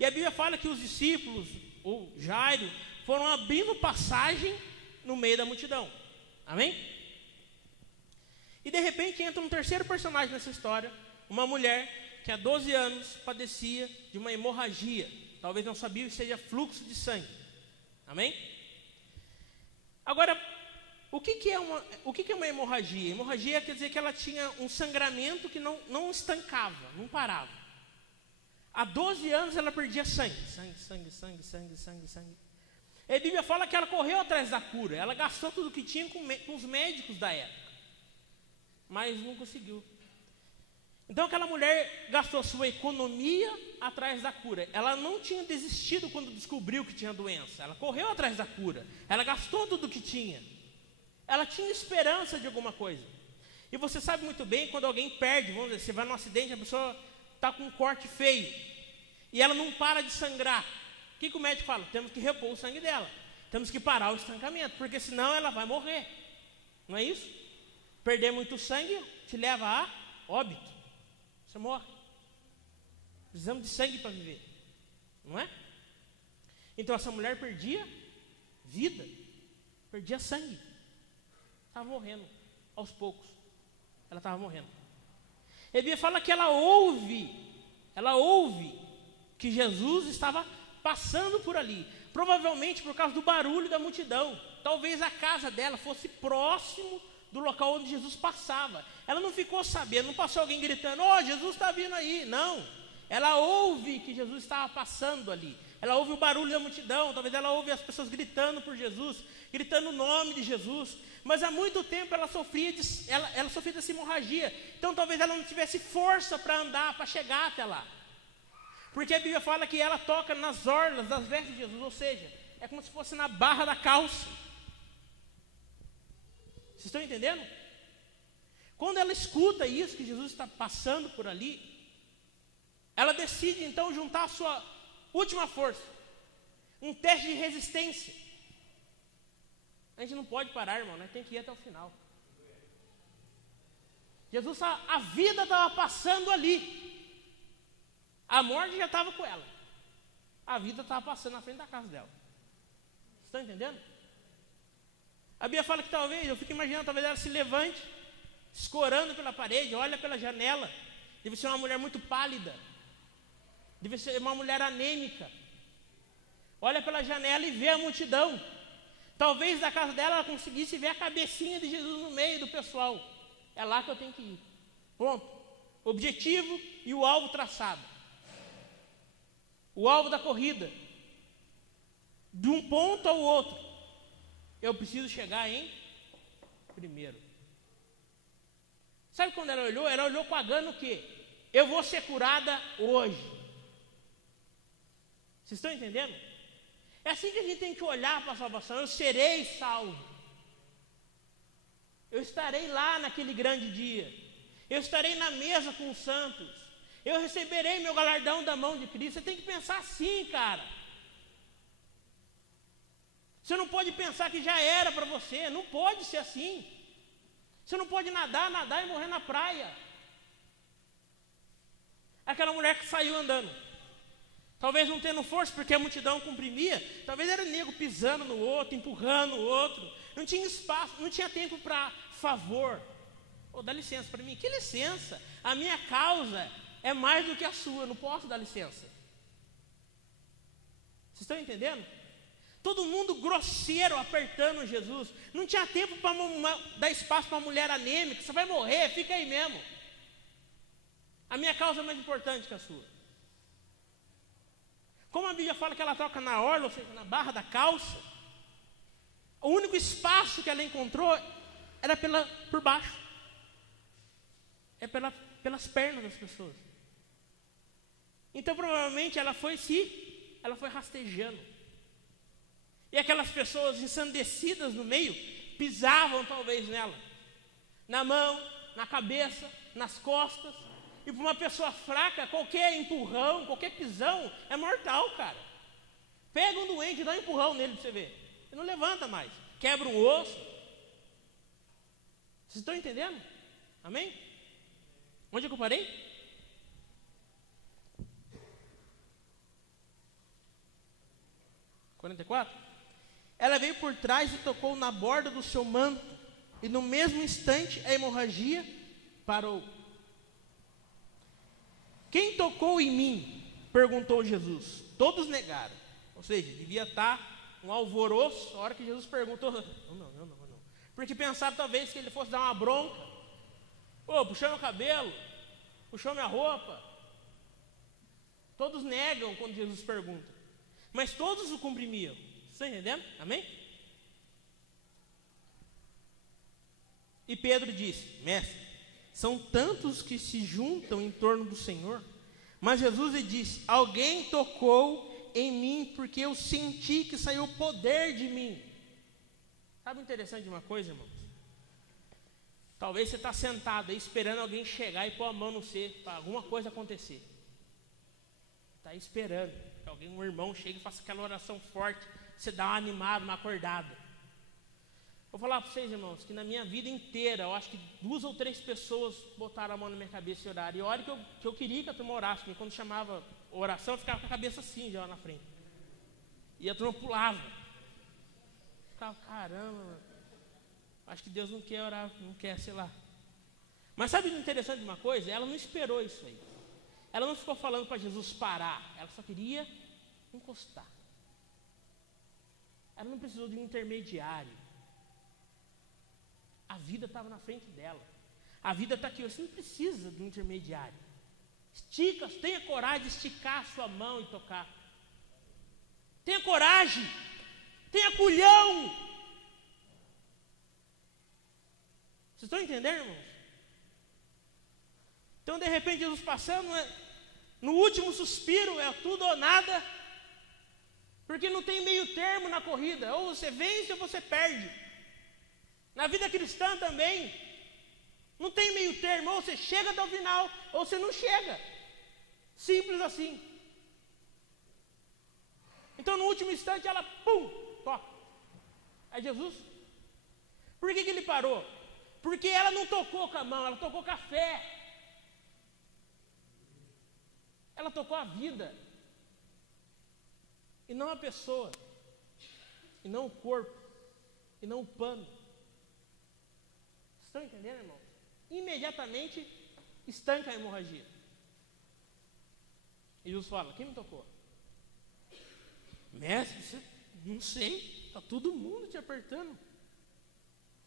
E a Bíblia fala que os discípulos, ou Jairo, foram abrindo passagem no meio da multidão. Amém? E de repente entra um terceiro personagem nessa história, uma mulher que há 12 anos padecia de uma hemorragia. Talvez não sabia que seja fluxo de sangue. Amém? Agora, o que é uma hemorragia? Hemorragia quer dizer que ela tinha um sangramento que não estancava, não parava. Há 12 anos ela perdia sangue. E a Bíblia fala que ela correu atrás da cura. Ela gastou tudo que tinha com os médicos da época, mas não conseguiu. Então aquela mulher gastou sua economia atrás da cura. Ela não tinha desistido quando descobriu que tinha doença. Ela correu atrás da cura. Ela gastou tudo que tinha. Ela tinha esperança de alguma coisa. E você sabe muito bem quando alguém perde, vamos dizer, você vai num acidente, a pessoa está com um corte feio e ela não para de sangrar. O que o médico fala? Temos que repor o sangue dela. Temos que parar o estancamento, porque senão ela vai morrer. Não é isso? Perder muito sangue te leva a óbito. Você morre. Precisamos de sangue para viver, não é? Então essa mulher perdia vida, perdia sangue, estava morrendo aos poucos. Ela estava morrendo. A Bíblia fala que ela ouve que Jesus estava passando por ali, provavelmente por causa do barulho da multidão. Talvez a casa dela fosse próximo do local onde Jesus passava. Ela não ficou sabendo, não passou alguém gritando: "Oh, Jesus está vindo aí". Não, ela ouve que Jesus estava passando ali. Ela ouve o barulho da multidão, talvez ela ouve as pessoas gritando por Jesus, gritando o nome de Jesus. Mas há muito tempo ela sofria dessa hemorragia. Então talvez ela não tivesse força para andar, para chegar até lá. Porque a Bíblia fala que ela toca nas orlas das vestes de Jesus, ou seja, é como se fosse na barra da calça. Vocês estão entendendo? Quando ela escuta isso, que Jesus está passando por ali, ela decide então juntar a sua última força, um teste de resistência. A gente não pode parar, irmão, né? Tem que ir até o final. Jesus, a vida estava passando ali, a morte já estava com ela, a vida estava passando na frente da casa dela. Vocês estão entendendo? A Bíblia fala que talvez, eu fico imaginando, talvez ela se levante, escorando pela parede, olha pela janela. Deve ser uma mulher muito pálida. Deve ser uma mulher anêmica. Olha pela janela e vê a multidão. Talvez da casa dela ela conseguisse ver a cabecinha de Jesus no meio do pessoal. É lá que eu tenho que ir. Pronto. Objetivo e o alvo traçado. O alvo da corrida. De um ponto ao outro. Eu preciso chegar em primeiro. Sabe quando ela olhou? Ela olhou pagando o quê? Eu vou ser curada hoje. Vocês estão entendendo? É assim que a gente tem que olhar para a salvação. Eu serei salvo. Eu estarei lá naquele grande dia. Eu estarei na mesa com os santos. Eu receberei meu galardão da mão de Cristo. Você tem que pensar assim, cara. Você não pode pensar que já era para você. Não pode ser assim. Você não pode nadar e morrer na praia. Aquela mulher que saiu andando. Talvez não tendo força, porque a multidão comprimia. Talvez era nego pisando no outro, empurrando o outro. Não tinha espaço, não tinha tempo para favor. Dá licença para mim. Que licença? A minha causa é mais do que a sua. Eu não posso dar licença. Vocês estão entendendo? Todo mundo grosseiro apertando Jesus. Não tinha tempo para dar espaço para uma mulher anêmica. Você vai morrer, fica aí mesmo. A minha causa é mais importante que a sua. Como a Bíblia fala que ela toca na orla, ou seja, na barra da calça, o único espaço que ela encontrou era por baixo. É pelas pernas das pessoas. Então provavelmente ela foi rastejando. E aquelas pessoas ensandecidas no meio, pisavam talvez nela. Na mão, na cabeça, nas costas. E para uma pessoa fraca, qualquer empurrão, qualquer pisão é mortal, cara. Pega um doente e dá um empurrão nele para você ver. Ele não levanta mais. Quebra um osso. Vocês estão entendendo? Amém? Onde é que eu parei? (44) Ela veio por trás e tocou na borda do seu manto. E no mesmo instante a hemorragia parou. Quem tocou em mim? Perguntou Jesus. Todos negaram. Ou seja, devia estar um alvoroço. A hora que Jesus perguntou, não. Porque pensaram talvez que ele fosse dar uma bronca. Puxou meu cabelo, puxou minha roupa. Todos negam quando Jesus pergunta. Mas todos o comprimiam. Vocês estão entendendo? Amém? E Pedro disse: Mestre, são tantos que se juntam em torno do Senhor. Mas Jesus lhe disse: alguém tocou em mim, porque eu senti que saiu poder de mim. Sabe o interessante de uma coisa, irmãos? Talvez você está sentado aí esperando alguém chegar e pôr a mão no você, para alguma coisa acontecer. Está aí esperando que um irmão chegue e faça aquela oração forte, você dá uma animada, uma acordada. Vou falar para vocês, irmãos, que na minha vida inteira, eu acho que 2 ou 3 pessoas botaram a mão na minha cabeça e oraram. E a hora que eu queria que a turma orasse, porque quando chamava oração, eu ficava com a cabeça assim, já lá na frente. E a turma pulava. Ficava, caramba, acho que Deus não quer orar, não quer, sei lá. Mas sabe o interessante de uma coisa? Ela não esperou isso aí. Ela não ficou falando para Jesus parar. Ela só queria encostar. Ela não precisou de um intermediário. A vida estava na frente dela. A vida está aqui. Você não precisa de um intermediário. Estica, tenha coragem de esticar a sua mão e tocar. Tenha coragem. Tenha culhão. Vocês estão entendendo, irmãos? Então, de repente, Jesus passando, no último suspiro, é tudo ou nada. Porque não tem meio termo na corrida. Ou você vence ou você perde. Na vida cristã também, não tem meio termo, ou você chega até o final, ou você não chega. Simples assim. Então no último instante ela, toca. É Jesus. Por que ele parou? Porque ela não tocou com a mão, ela tocou com a fé. Ela tocou a vida. E não a pessoa. E não o corpo. e não o pano. Estão entendendo, irmão? Imediatamente estanca a hemorragia. E Jesus fala: quem me tocou? Mestre, você, não sei, está todo mundo te apertando.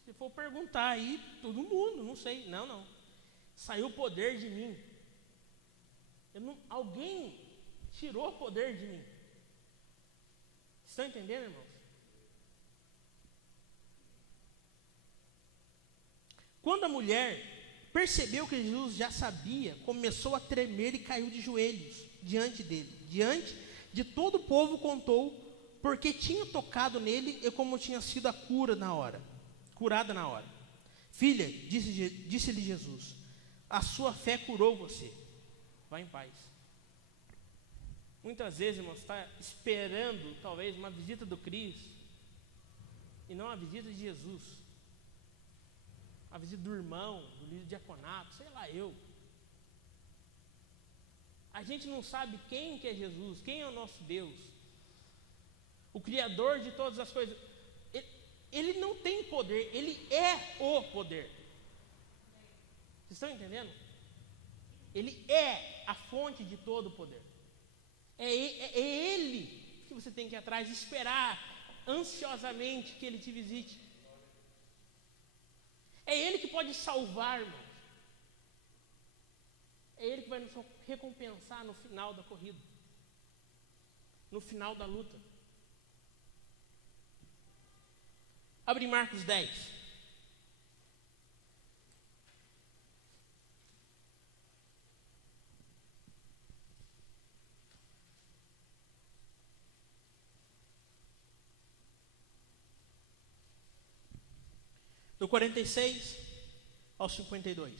Se for perguntar aí, todo mundo, não sei. Não. Saiu o poder de mim. Alguém tirou o poder de mim. Estão entendendo, irmãos? Quando a mulher percebeu que Jesus já sabia, começou a tremer e caiu de joelhos diante dele. Diante de todo o povo contou porque tinha tocado nele e como tinha sido a curada na hora. Filha, disse-lhe Jesus, a sua fé curou você. Vá em paz. Muitas vezes, irmãos, está esperando talvez uma visita do Cristo e não a visita de Jesus. A visita do irmão, do líder diaconato, sei lá eu. A gente não sabe quem que é Jesus, quem é o nosso Deus. O Criador de todas as coisas. Ele não tem poder, ele é o poder. Vocês estão entendendo? Ele é a fonte de todo o poder. É ele que você tem que ir atrás, esperar ansiosamente que ele te visite. É ele que pode salvar, irmãos. É ele que vai nos recompensar no final da corrida, no final da luta. Abre em Marcos 10. Do 46 ao 52.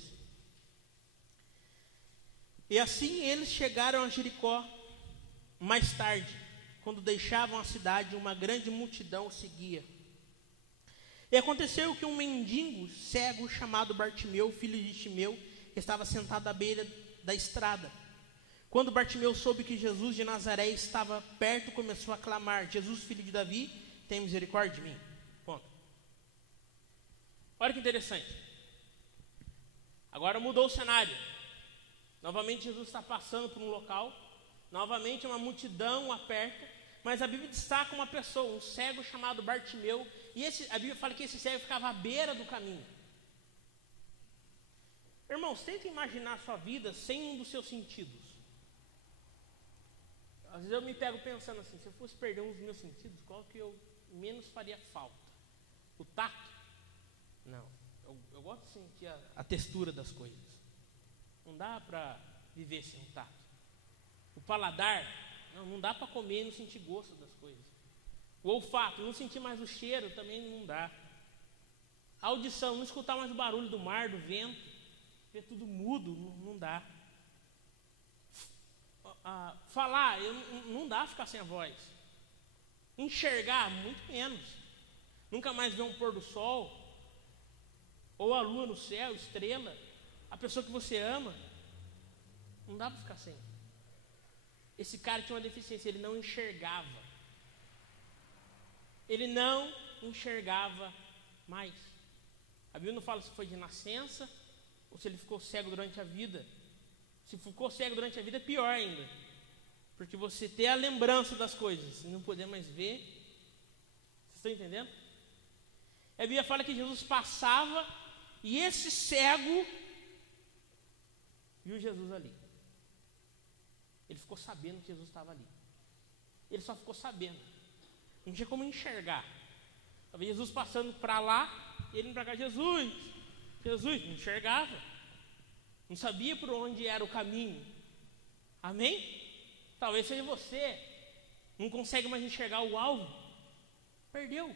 E assim eles chegaram a Jericó. Mais tarde, quando deixavam a cidade, uma grande multidão seguia. E aconteceu que um mendigo cego chamado Bartimeu, filho de Timeu, estava sentado à beira da estrada. Quando Bartimeu soube que Jesus de Nazaré estava perto, começou a clamar: Jesus, filho de Davi, tem misericórdia de mim. Ponto. Olha que interessante. Agora mudou o cenário. Novamente Jesus está passando por um local. Novamente uma multidão o aperta. Mas a Bíblia destaca uma pessoa, um cego chamado Bartimeu. E a Bíblia fala que esse cego ficava à beira do caminho. Irmãos, tenta imaginar a sua vida sem um dos seus sentidos. Às vezes eu me pego pensando assim: se eu fosse perder um dos meus sentidos, qual que eu menos faria falta? O tato? Não, eu gosto de sentir a textura das coisas. Não dá para viver sem o tato. O paladar, não dá para comer e não sentir gosto das coisas. O olfato, não sentir mais o cheiro também não dá. A audição, não escutar mais o barulho do mar, do vento, ver tudo mudo, não dá. Falar, não dá ficar sem a voz. Enxergar, muito menos. Nunca mais ver um pôr do sol, ou a lua no céu, estrela, a pessoa que você ama, não dá para ficar sem. Esse cara tinha uma deficiência, ele não enxergava. Ele não enxergava mais. A Bíblia não fala se foi de nascença ou se ele ficou cego durante a vida. Se ficou cego durante a vida é pior ainda, porque você ter a lembrança das coisas e não poder mais ver. Vocês estão entendendo? A Bíblia fala que Jesus passava e esse cego viu Jesus ali. Ele ficou sabendo que Jesus estava ali. Ele só ficou sabendo. Não tinha como enxergar. Talvez Jesus passando para lá, ele indo para cá: Jesus, não enxergava. Não sabia por onde era o caminho. Amém? Talvez seja você. Não consegue mais enxergar o alvo. Perdeu.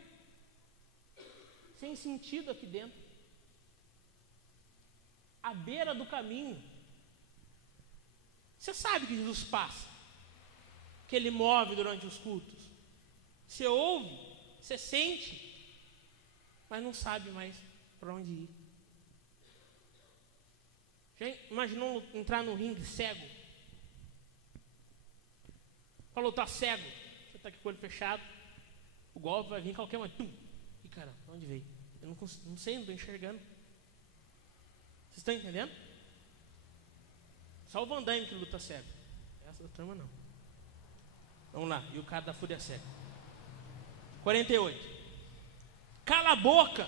Sem sentido aqui dentro. À beira do caminho. Você sabe que Jesus passa, que Ele move durante os cultos. Você ouve, você sente, mas não sabe mais para onde ir. Já imaginou entrar no ringue cego? Falou, tá cego, você está aqui com o olho fechado, o golpe vai vir qualquer um, tum, e cara, onde veio? Eu não sei, não estou enxergando. Vocês estão entendendo? Só o Van Damme que luta cego. Essa turma não. Vamos lá, e o cara da fúria cega. 48. Cala a boca!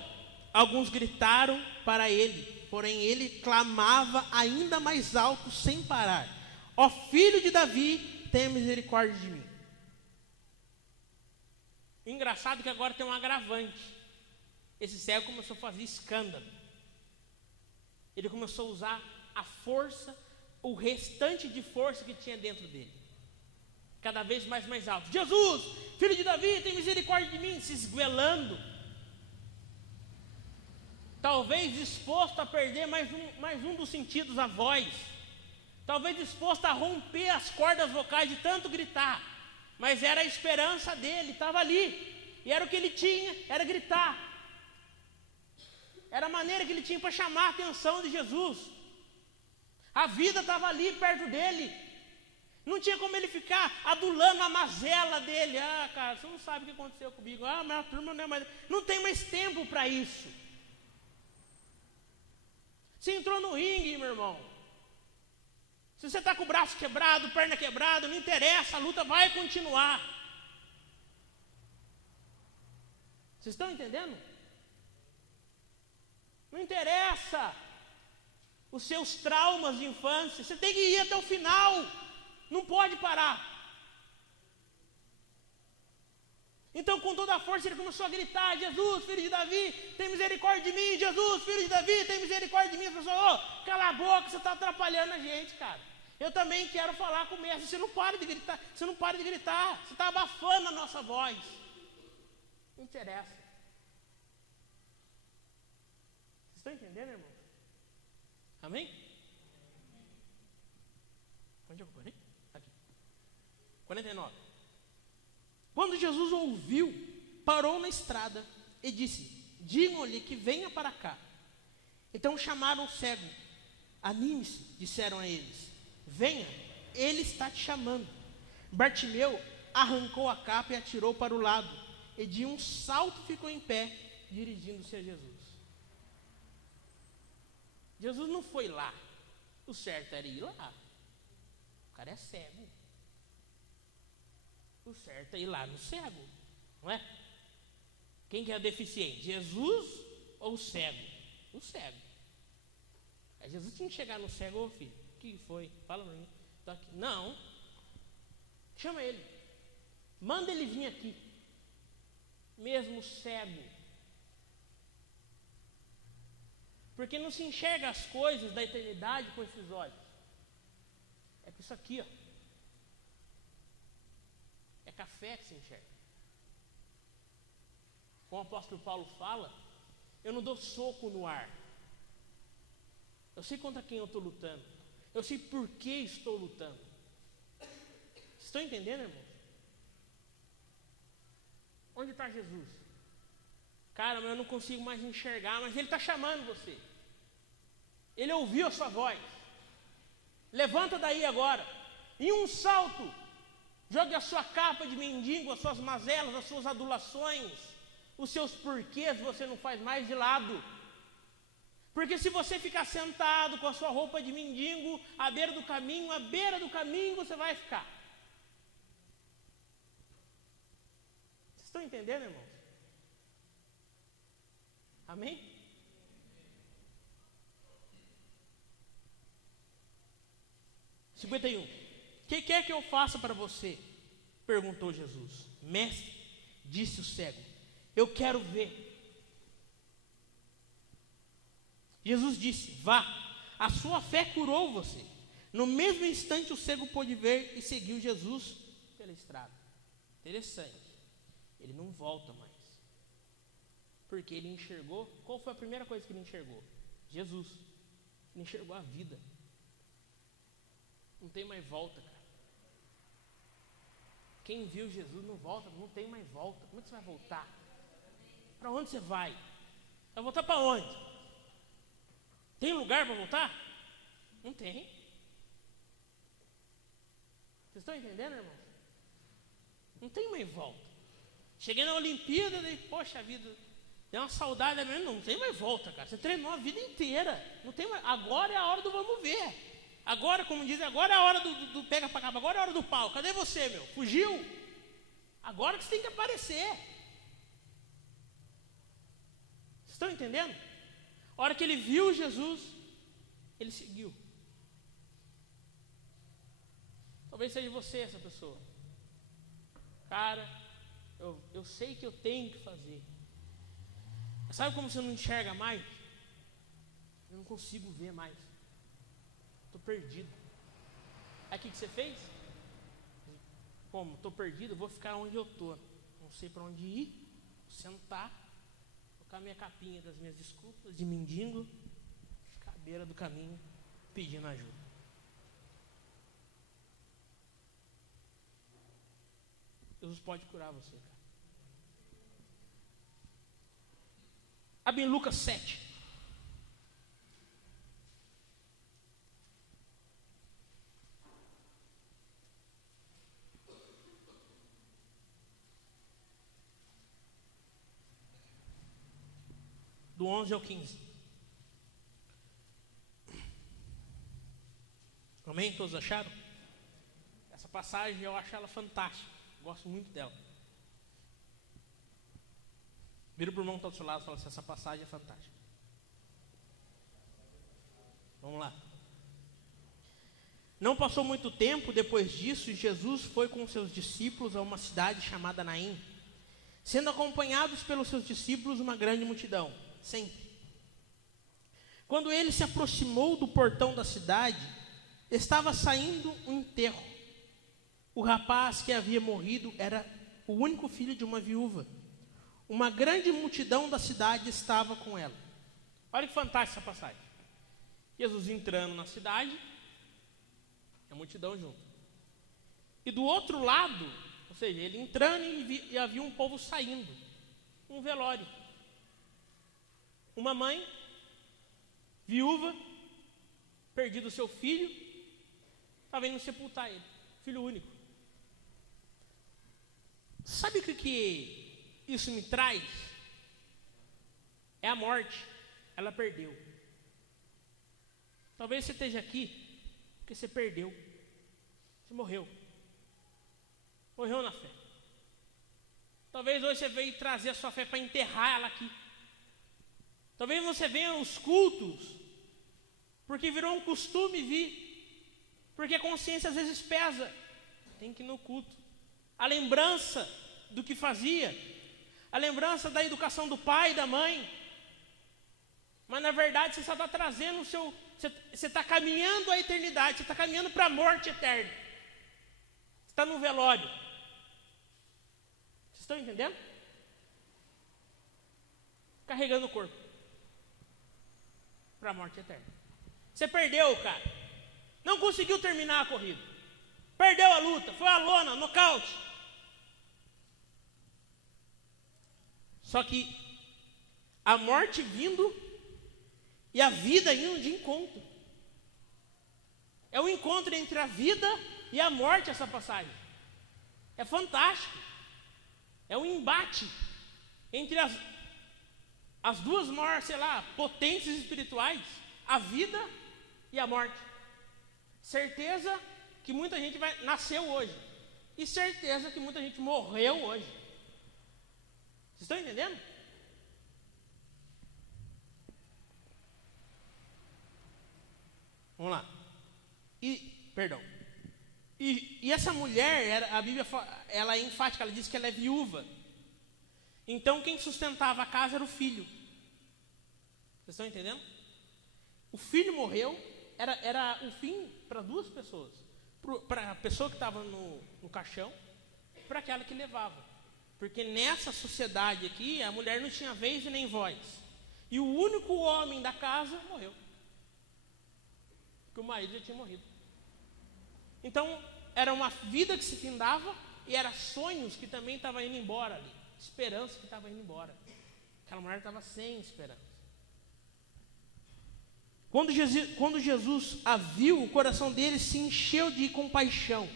Alguns gritaram para ele, porém ele clamava ainda mais alto sem parar: ó filho de Davi, tenha misericórdia de mim. Engraçado que agora tem um agravante. Esse cego começou a fazer escândalo. Ele começou a usar a força, o restante de força que tinha dentro dele. Cada vez mais alto: Jesus, filho de Davi, tem misericórdia de mim. Se esguelando. Talvez disposto a perder mais um dos sentidos, a voz. Talvez disposto a romper as cordas vocais de tanto gritar. Mas era a esperança dele, estava ali. E era o que ele tinha, era gritar. Era a maneira que ele tinha para chamar a atenção de Jesus. A vida estava ali perto dele. Não tinha como ele ficar adulando a mazela dele. Ah, cara, você não sabe o que aconteceu comigo. Ah, mas a turma não é mais... Não tem mais tempo para isso. Você entrou no ringue, meu irmão. Se você está com o braço quebrado, perna quebrada, não interessa, a luta vai continuar. Vocês estão entendendo? Não interessa os seus traumas de infância, você tem que ir até o final, não pode parar. Então, com toda a força, ele começou a gritar: Jesus, filho de Davi, tem misericórdia de mim. Jesus, filho de Davi, tem misericórdia de mim. As pessoas: oh, cala a boca, você está atrapalhando a gente, cara. Eu também quero falar com o mestre. Você não para de gritar, você não para de gritar, você está abafando a nossa voz. Não interessa. Vocês estão entendendo, irmão? Amém? Onde eu parei? Aqui. 49. Quando Jesus ouviu, parou na estrada e disse: digam-lhe que venha para cá. Então chamaram o cego. Anime-se, disseram a eles. Venha, ele está te chamando. Bartimeu arrancou a capa e atirou para o lado. E de um salto ficou em pé, dirigindo-se a Jesus. Jesus não foi lá. O certo era ir lá. O cara é cego. O certo é ir lá no cego, não é? Quem que é deficiente? Jesus ou o cego? O cego. Aí Jesus tinha que chegar no cego: ô filho, o que foi? Fala pra mim. Tô aqui. Não. Chama ele. Manda ele vir aqui. Mesmo cego. Porque não se enxerga as coisas da eternidade com esses olhos. É com isso aqui, ó. É café que se enxerga. Como o apóstolo Paulo fala: eu não dou soco no ar. Eu sei contra quem eu estou lutando. Eu sei por que estou lutando. Vocês estão entendendo, irmão? Onde está Jesus? Cara, mas eu não consigo mais enxergar. Mas Ele está chamando você. Ele ouviu a sua voz. Levanta daí agora. Em um salto, jogue a sua capa de mendigo, as suas mazelas, as suas adulações, os seus porquês você não faz mais de lado. Porque se você ficar sentado com a sua roupa de mendigo à beira do caminho você vai ficar. Vocês estão entendendo, irmãos? Amém? – 51. O que quer que eu faça para você? Perguntou Jesus. Mestre, disse o cego, eu quero ver. Jesus disse: vá, a sua fé curou você. No mesmo instante o cego pôde ver e seguiu Jesus pela estrada. Interessante. Ele não volta mais. Porque ele enxergou. Qual foi a primeira coisa que ele enxergou? Jesus. Ele enxergou a vida. Não tem mais volta, cara. Quem viu Jesus não volta, não tem mais volta. Como é que você vai voltar? Para onde você vai? Vai voltar para onde? Tem lugar para voltar? Não tem. Vocês estão entendendo, irmão? Não tem mais volta. Cheguei na Olimpíada e, poxa vida, Tem uma saudade mesmo, não tem mais volta, cara. Você treinou a vida inteira. Não tem mais, agora é a hora do vamos ver. Agora, como dizem, agora é a hora do pega pra cá, agora é a hora do pau. Cadê você, meu? Fugiu? Agora que você tem que aparecer. Vocês estão entendendo? A hora que ele viu Jesus, ele seguiu. Talvez seja você essa pessoa. Cara, eu sei que eu tenho que fazer. Sabe como você não enxerga mais? Eu não consigo ver mais. Estou perdido. Aí o que você fez? Como? Estou perdido, eu vou ficar onde eu estou. Não sei para onde ir. Vou sentar, colocar minha capinha das minhas desculpas de mendigo, ficar à beira do caminho, pedindo ajuda. Jesus pode curar você, cara. Abre em Lucas 7. Do 11 ao 15. Amém? Todos acharam? Essa passagem eu acho ela fantástica. Gosto muito dela. Vira para o irmão que está do seu lado e fala assim: essa passagem é fantástica. Vamos lá. Não passou muito tempo depois disso, e Jesus foi com seus discípulos a uma cidade chamada Naim, sendo acompanhados pelos seus discípulos uma grande multidão, sempre. Quando ele se aproximou do portão da cidade, estava saindo um enterro. O rapaz que havia morrido era o único filho de uma viúva. Uma grande multidão da cidade estava com ela. Olha que fantástica essa passagem. Jesus entrando na cidade, a multidão junto. E do outro lado, ou seja, ele entrando e havia um povo saindo. Um velório. Uma mãe, viúva, perdido o seu filho, estava indo sepultar ele. Filho único. Sabe o que isso me traz? É a morte. Ela perdeu. Talvez você esteja aqui porque você perdeu. Você morreu. Morreu na fé. Talvez hoje você veio trazer a sua fé para enterrar ela aqui. Talvez você venha aos cultos porque virou um costume vir. Porque a consciência às vezes pesa. Tem que ir no culto. A lembrança do que fazia, a lembrança da educação do pai e da mãe, mas na verdade você só está trazendo o seu, você está caminhando à eternidade, você está caminhando para a morte eterna, você está no velório. Vocês estão entendendo? Carregando o corpo para a morte eterna. Você perdeu, cara, não conseguiu terminar a corrida, perdeu a luta, foi a lona, nocaute. Só que a morte vindo e a vida indo de encontro. É o encontro entre a vida e a morte essa passagem. É fantástico. É um embate entre as duas maiores, sei lá, potências espirituais. A vida e a morte. Certeza que muita gente nasceu hoje. E certeza que muita gente morreu hoje. Vocês estão entendendo? Vamos lá. E essa mulher, a Bíblia ela é enfática, ela diz que ela é viúva. Então quem sustentava a casa era o filho. Vocês estão entendendo? O filho morreu, era o fim para duas pessoas. Para a pessoa que estava no caixão, para aquela que levava. Porque nessa sociedade aqui, a mulher não tinha vez e nem voz. E o único homem da casa morreu. Porque o marido já tinha morrido. Então, era uma vida que se findava e eram sonhos que também estavam indo embora ali. Esperança que estava indo embora. Aquela mulher estava sem esperança. Quando Jesus a viu, o coração dele se encheu de compaixão.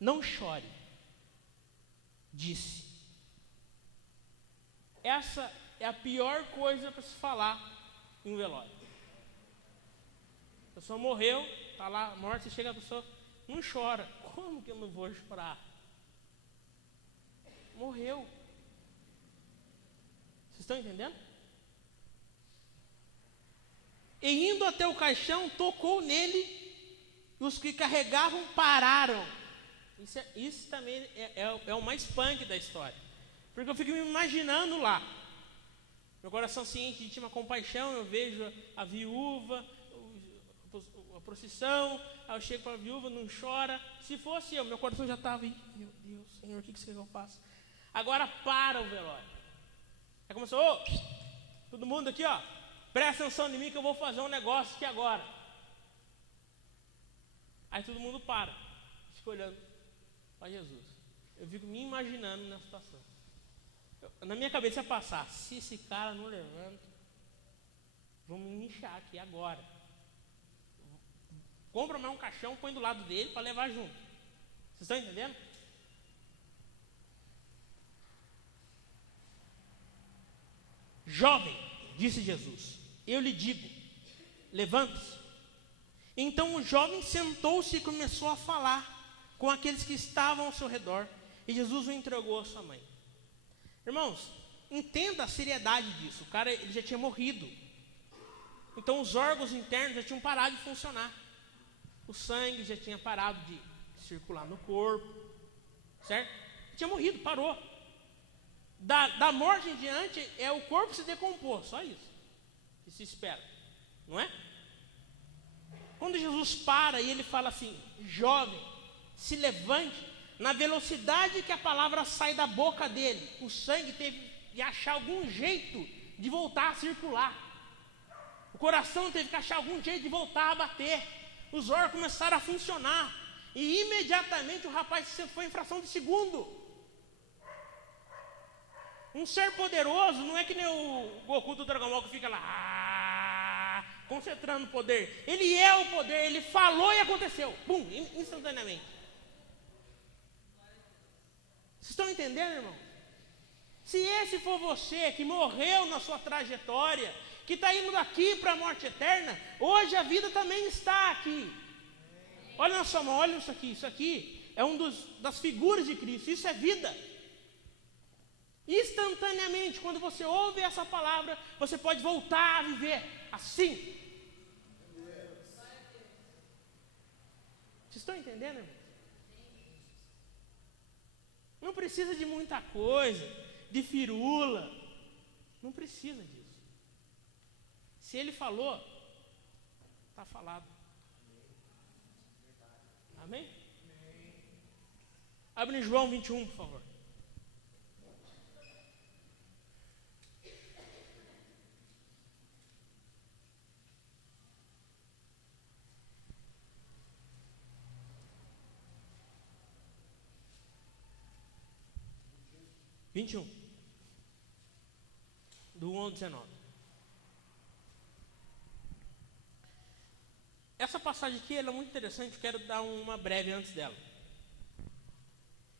Não chore, disse. Essa é a pior coisa para se falar em um velório. A pessoa morreu, está lá morta, e chega a pessoa, não chora. Como que eu não vou chorar? Morreu. Vocês estão entendendo? E indo até o caixão, tocou nele, e os que carregavam pararam. Isso também é o mais punk da história. Porque eu fico me imaginando lá. Meu coração ciente de íntima compaixão, eu vejo a viúva, a procissão, aí eu chego para a viúva, não chora. Se fosse eu, meu coração já estava, meu Deus, Senhor, o que você quer que eu faça? Agora para o velório. Aí começou, todo mundo aqui, ó, presta atenção em mim que eu vou fazer um negócio aqui agora. Aí todo mundo para, fica olhando para Jesus. Eu fico me imaginando nessa situação. Na minha cabeça ia passar, se esse cara não levanta, vamos me inchar aqui agora. Compra mais um caixão, põe do lado dele para levar junto. Vocês estão entendendo? Jovem, disse Jesus, eu lhe digo, levante-se. Então o jovem sentou-se e começou a falar com aqueles que estavam ao seu redor, e Jesus o entregou à sua mãe. Irmãos, entenda a seriedade disso. O cara, ele já tinha morrido. Então os órgãos internos já tinham parado de funcionar. O sangue já tinha parado de circular no corpo, certo? Tinha morrido, parou. Da morte em diante é o corpo se decompor, só isso que se espera, não é? Quando Jesus para e ele fala assim, jovem, se levante, na velocidade que a palavra sai da boca dele, o sangue teve que achar algum jeito de voltar a circular. O coração teve que achar algum jeito de voltar a bater. Os órgãos começaram a funcionar. E imediatamente o rapaz foi em fração de segundo. Um ser poderoso não é que nem o Goku do Dragon Ball que fica lá concentrando o poder. Ele é o poder, ele falou e aconteceu. Pum, instantaneamente. Vocês estão entendendo, irmão? Se esse for você que morreu na sua trajetória, que está indo daqui para a morte eterna, hoje a vida também está aqui. Olha na sua mão, olha isso aqui. Isso aqui é das figuras de Cristo, isso é vida. Instantaneamente, quando você ouve essa palavra, você pode voltar a viver assim. Vocês estão entendendo, irmão? Não precisa de muita coisa, de firula. Não precisa disso. Se ele falou, está falado. Amém? Abre em João 21, por favor. Do 1 ao 19. Essa passagem aqui ela é muito interessante, eu quero dar uma breve antes dela.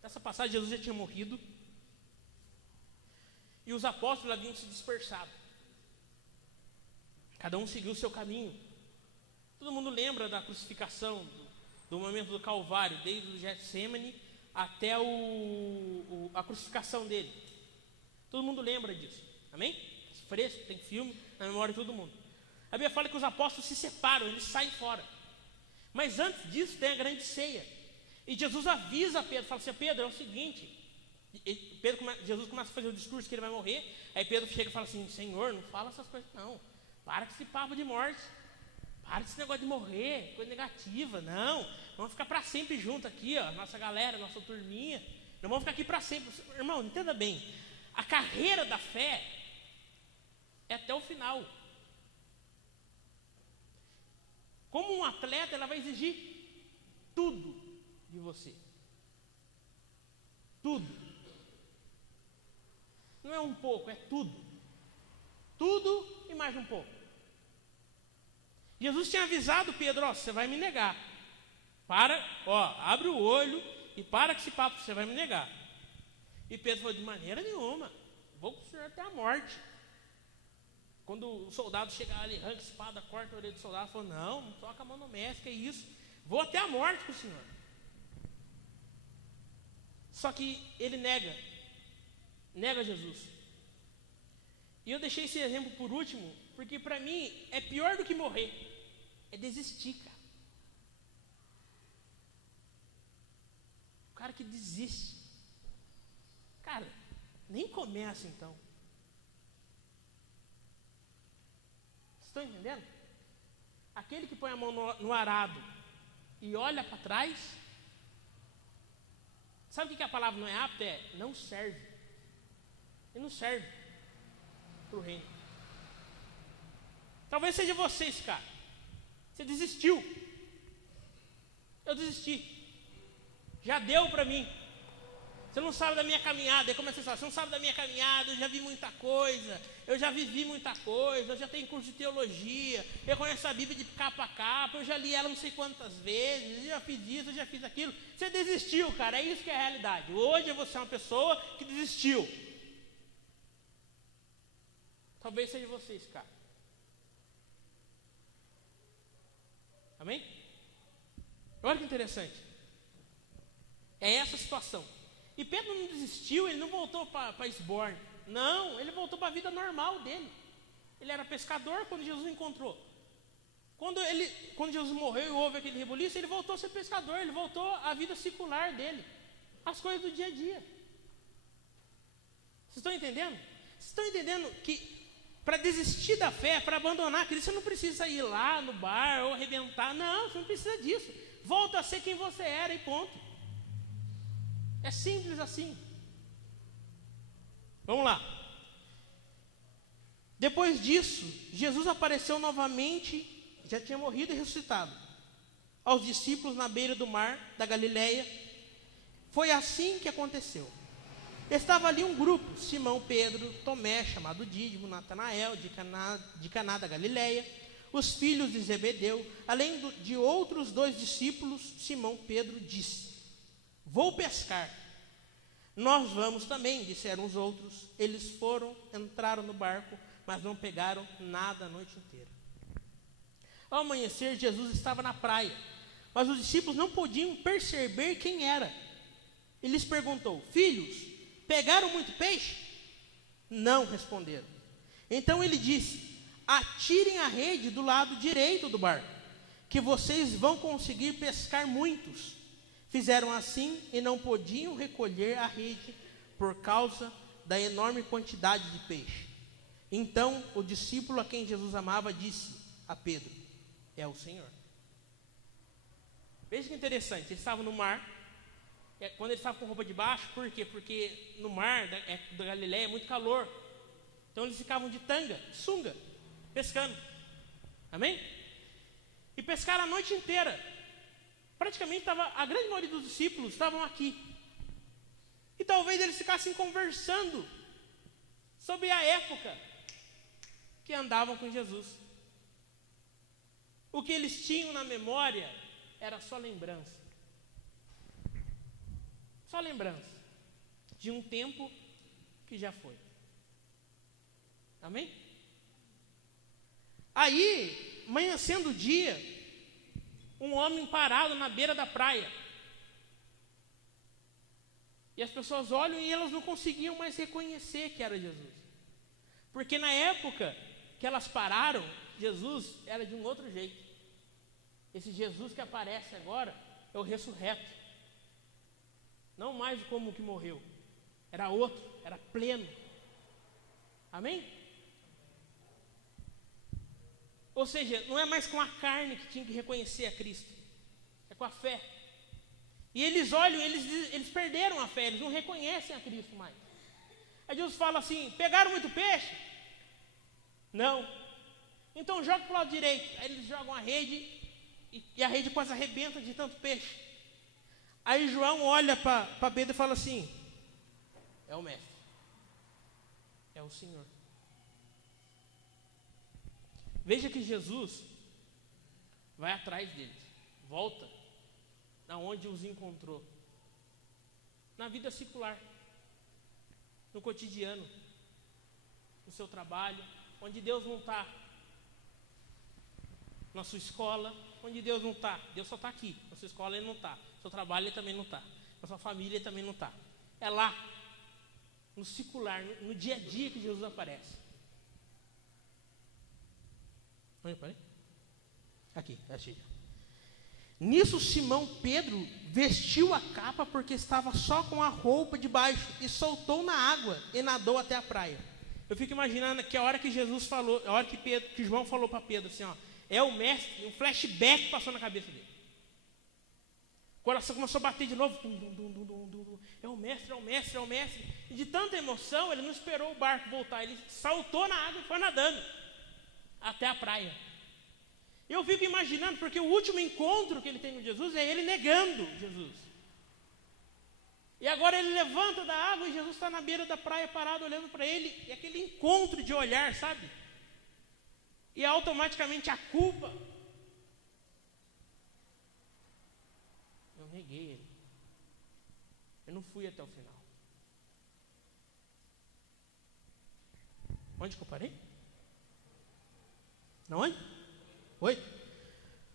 Essa passagem, Jesus já tinha morrido e os apóstolos haviam se dispersado. Cada um seguiu o seu caminho. Todo mundo lembra da crucificação, do momento do Calvário, desde o Getsemane até a crucificação dele. Todo mundo lembra disso, amém? Fresco, tem filme na memória de todo mundo. A Bíblia fala que os apóstolos se separam, eles saem fora. Mas antes disso tem a grande ceia. E Jesus avisa Pedro, fala assim, Pedro, é o seguinte. Jesus começa a fazer o discurso que ele vai morrer. Aí Pedro chega e fala assim, Senhor, não fala essas coisas não. Para com esse papo de morte. Para com esse negócio de morrer, coisa negativa, não. Vamos ficar para sempre junto aqui, ó, nossa galera, nossa turminha. Não vamos ficar aqui para sempre. Irmão, entenda bem. A carreira da fé é até o final. Como um atleta, ela vai exigir tudo de você. Tudo. Não é um pouco, é tudo. Tudo e mais um pouco. Jesus tinha avisado Pedro, ó, você vai me negar. Para, ó, abre o olho e para com esse papo, você vai me negar. E Pedro falou, de maneira nenhuma. vou com o senhor até a morte. Quando o soldado chegar ali, arranca a espada, corta a orelha do soldado, falou, não toca a mão no mestre, que é isso. Vou até a morte com o senhor. Só que ele nega Jesus. E eu deixei esse exemplo por último, porque para mim é pior do que morrer, é desistir, cara. O cara que desiste, cara, nem começa então. Vocês estão entendendo? Aquele que põe a mão no arado e olha para trás, sabe o que a palavra não é apta? É não serve. Ele não serve para o reino. Talvez seja vocês, cara. Você desistiu. Eu desisti. Já deu para mim. Você não sabe da minha caminhada. Aí começa a falar, você não sabe da minha caminhada, eu já vi muita coisa, eu já vivi muita coisa, eu já tenho curso de teologia, eu conheço a Bíblia de capa a capa, eu já li ela não sei quantas vezes, eu já fiz isso, eu já fiz aquilo. Você desistiu, cara, é isso que é a realidade. Hoje você é uma pessoa que desistiu. Talvez seja vocês, cara. Amém? Olha que interessante. É essa a situação. E Pedro não desistiu, ele não voltou para Esborne. Não, ele voltou para a vida normal dele. Ele era pescador quando Jesus o encontrou. Quando Jesus morreu e houve aquele rebuliço, ele voltou a ser pescador, ele voltou à vida secular dele. As coisas do dia a dia. Vocês estão entendendo? Vocês estão entendendo que para desistir da fé, para abandonar Cristo, você não precisa ir lá no bar ou arrebentar. Não, você não precisa disso. Volta a ser quem você era e ponto. É simples assim. Vamos lá. Depois disso, Jesus apareceu novamente, já tinha morrido e ressuscitado, aos discípulos na beira do mar da Galileia. Foi assim que aconteceu. Estava ali um grupo, Simão, Pedro, Tomé, chamado Dídimo, Natanael, de Caná da Galileia, os filhos de Zebedeu, além de outros 2 discípulos. Simão Pedro disse, vou pescar. Nós vamos também, disseram os outros. Eles foram, entraram no barco, mas não pegaram nada a noite inteira. Ao amanhecer, Jesus estava na praia, mas os discípulos não podiam perceber quem era. Ele lhes perguntou, filhos, pegaram muito peixe? Não, responderam. Então ele disse, atirem a rede do lado direito do barco, que vocês vão conseguir pescar muitos. Fizeram assim e não podiam recolher a rede por causa da enorme quantidade de peixe. Então o discípulo a quem Jesus amava disse a Pedro, é o Senhor. Veja que interessante, eles estavam no mar, quando eles estavam com roupa de baixo, por quê? Porque no mar da Galileia é muito calor. Então eles ficavam de tanga, de sunga, pescando. Amém? E pescaram a noite inteira. Praticamente a grande maioria dos discípulos estavam aqui. E talvez eles ficassem conversando sobre a época que andavam com Jesus. O que eles tinham na memória era só lembrança. Só lembrança de um tempo que já foi. Amém? Aí, amanhecendo o dia, um homem parado na beira da praia. E as pessoas olham e elas não conseguiam mais reconhecer que era Jesus. Porque na época que elas pararam, Jesus era de um outro jeito. Esse Jesus que aparece agora é o ressurreto. Não mais como o que morreu. Era outro, era pleno. Amém? Ou seja, não é mais com a carne que tinha que reconhecer a Cristo. É com a fé. E eles olham, eles perderam a fé, eles não reconhecem a Cristo mais. Aí Jesus fala assim, pegaram muito peixe? Não. Então joga para o lado direito. Aí eles jogam a rede e a rede quase arrebenta de tanto peixe. Aí João olha para Pedro e fala assim, é o mestre. É o Senhor. Veja que Jesus vai atrás deles, volta na onde os encontrou, na vida secular, no cotidiano. no seu trabalho, onde Deus não está, na sua escola, onde Deus não está. Deus só está aqui. Na sua escola Ele não está. No seu trabalho Ele também não está. Na sua família Ele também não está. É lá, no circular, no dia a dia que Jesus aparece. Onde eu parei? Aqui, achei. Nisso Simão Pedro vestiu a capa porque estava só com a roupa de baixo e soltou na água e nadou até a praia. Eu fico imaginando que a hora que Jesus falou, a hora que João falou para Pedro assim, ó, é o mestre, um flashback passou na cabeça dele. O coração começou a bater de novo. É o mestre, é o mestre, é o mestre. E de tanta emoção, ele não esperou o barco voltar, ele saltou na água e foi nadando até a praia. Eu fico imaginando, porque o último encontro que ele tem com Jesus é ele negando Jesus. E agora ele levanta da água e Jesus está na beira da praia parado olhando para ele. E aquele encontro de olhar, sabe? E automaticamente a culpa. Eu neguei ele. Eu não fui até o final. Onde que eu parei? Não, onde? 8.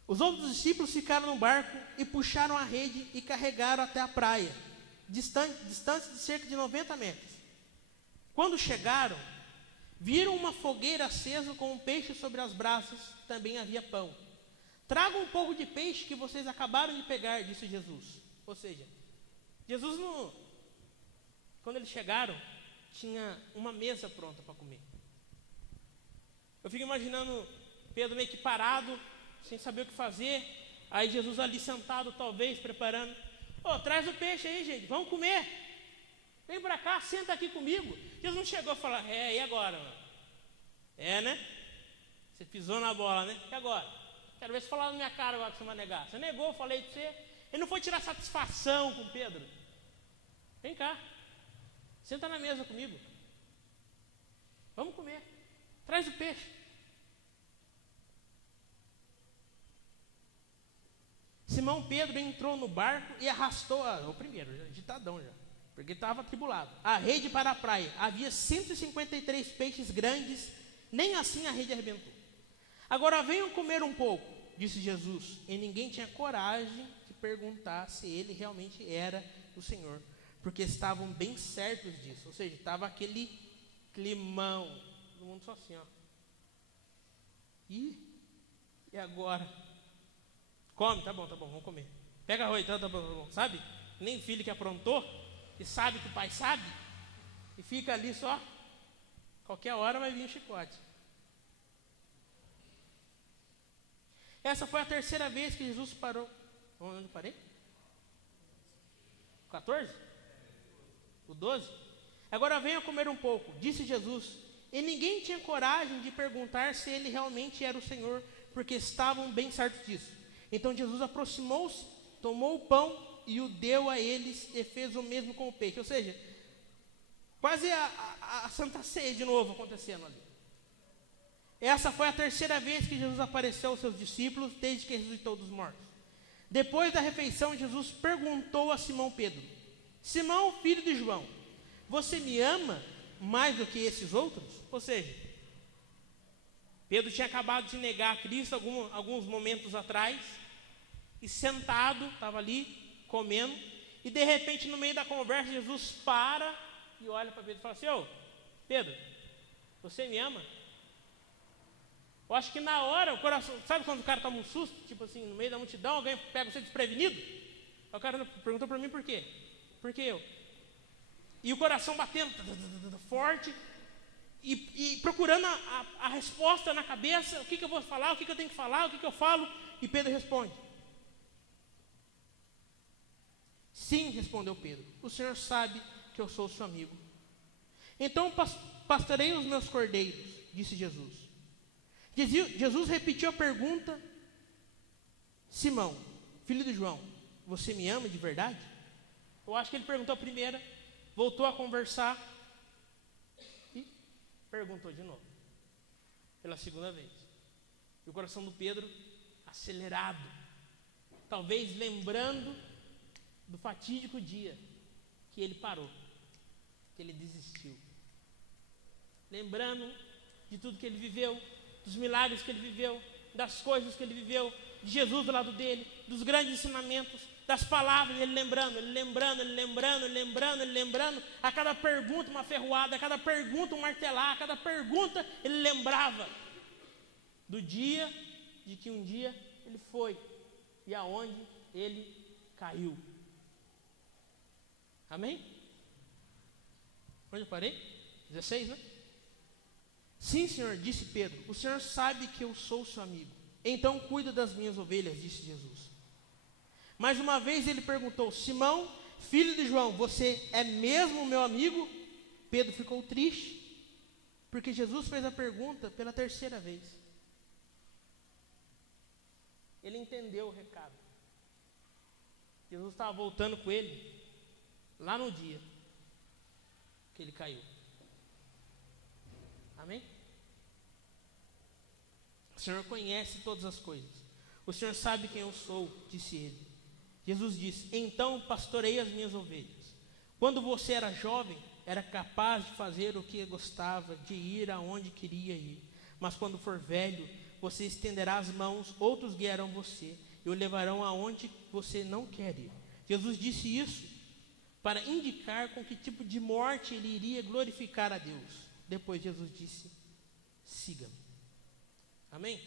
Os outros discípulos ficaram no barco e puxaram a rede e carregaram até a praia, distante de cerca de 90 metros. Quando chegaram, viram uma fogueira acesa com um peixe sobre as brasas, também havia pão. Tragam um pouco de peixe que vocês acabaram de pegar, disse Jesus. Ou seja, Jesus quando eles chegaram, tinha uma mesa pronta para comer. Eu fico imaginando Pedro meio que parado, sem saber o que fazer. Aí Jesus ali sentado, talvez, preparando. Traz o peixe aí, gente, vamos comer. Vem para cá, senta aqui comigo. Jesus não chegou a falar, e agora, mano? Né? Você pisou na bola, né? E agora? Quero ver você falar na minha cara agora que você vai negar. Você negou, eu falei para você. Ele não foi tirar satisfação com Pedro. Vem cá, senta na mesa comigo. Vamos comer. Traz o peixe. Simão Pedro entrou no barco e arrastou, o primeiro, agitadão já, porque estava atribulado, a rede para a praia. Havia 153 peixes grandes, nem assim a rede arrebentou. Agora venham comer um pouco, disse Jesus, e ninguém tinha coragem de perguntar se ele realmente era o Senhor, porque estavam bem certos disso. Ou seja, estava aquele climão, todo mundo só assim, ó. E agora? Come, tá bom, vamos comer. Pega arroz, tá bom. Sabe? Nem filho que aprontou, e sabe que o pai sabe, e fica ali só. Qualquer hora vai vir um chicote. Essa foi a terceira vez que Jesus parou. Onde eu parei? 14? O 12? Agora venha comer um pouco, disse Jesus. E ninguém tinha coragem de perguntar se ele realmente era o Senhor, porque estavam bem certos disso. Então Jesus aproximou-se, tomou o pão e o deu a eles e fez o mesmo com o peixe. Ou seja, quase a Santa Ceia de novo acontecendo ali. Essa foi a terceira vez que Jesus apareceu aos seus discípulos desde que ressuscitou dos mortos. Depois da refeição, Jesus perguntou a Simão Pedro: Simão, filho de João, você me ama mais do que esses outros? Ou seja, Pedro tinha acabado de negar a Cristo alguns momentos atrás, e sentado, estava ali, comendo, e de repente no meio da conversa, Jesus para e olha para Pedro e fala assim: Pedro, você me ama? Eu acho que na hora, o coração, sabe quando o cara toma um susto, tipo assim, no meio da multidão, alguém pega você desprevenido? O cara perguntou para mim por quê? Por que eu? E o coração batendo forte, e procurando a resposta na cabeça, o que eu vou falar, o que eu tenho que falar, o que eu falo, e Pedro responde: sim, respondeu Pedro, o Senhor sabe que eu sou seu amigo. Então pastorei os meus cordeiros, disse Jesus. Jesus repetiu a pergunta: Simão, filho de João, você me ama de verdade? Eu acho que ele perguntou a primeira, voltou a conversar e perguntou de novo, pela segunda vez. E o coração do Pedro acelerado, talvez lembrando do fatídico dia que ele parou, que ele desistiu. lembrando de tudo que ele viveu, dos milagres que ele viveu, das coisas que ele viveu, de Jesus do lado dele, dos grandes ensinamentos, das palavras, ele lembrando, a cada pergunta uma ferroada, a cada pergunta um martelar, a cada pergunta ele lembrava do dia de que um dia ele foi e aonde ele caiu. Amém? Onde eu parei? 16, né? Sim, Senhor, disse Pedro, o Senhor sabe que eu sou seu amigo, então cuida das minhas ovelhas, disse Jesus. Mais uma vez ele perguntou, Simão, filho de João, você é mesmo meu amigo? Pedro ficou triste, porque Jesus fez a pergunta pela terceira vez. Ele entendeu o recado. Jesus estava voltando com ele, lá no dia que ele caiu. Amém? O Senhor conhece todas as coisas. O Senhor sabe quem eu sou, disse ele. Jesus disse, então pastorei as minhas ovelhas. Quando você era jovem, era capaz de fazer o que gostava, de ir aonde queria ir. Mas quando for velho, você estenderá as mãos, outros guiarão você e o levarão aonde você não quer ir. Jesus disse isso para indicar com que tipo de morte ele iria glorificar a Deus. Depois Jesus disse, siga-me. Amém?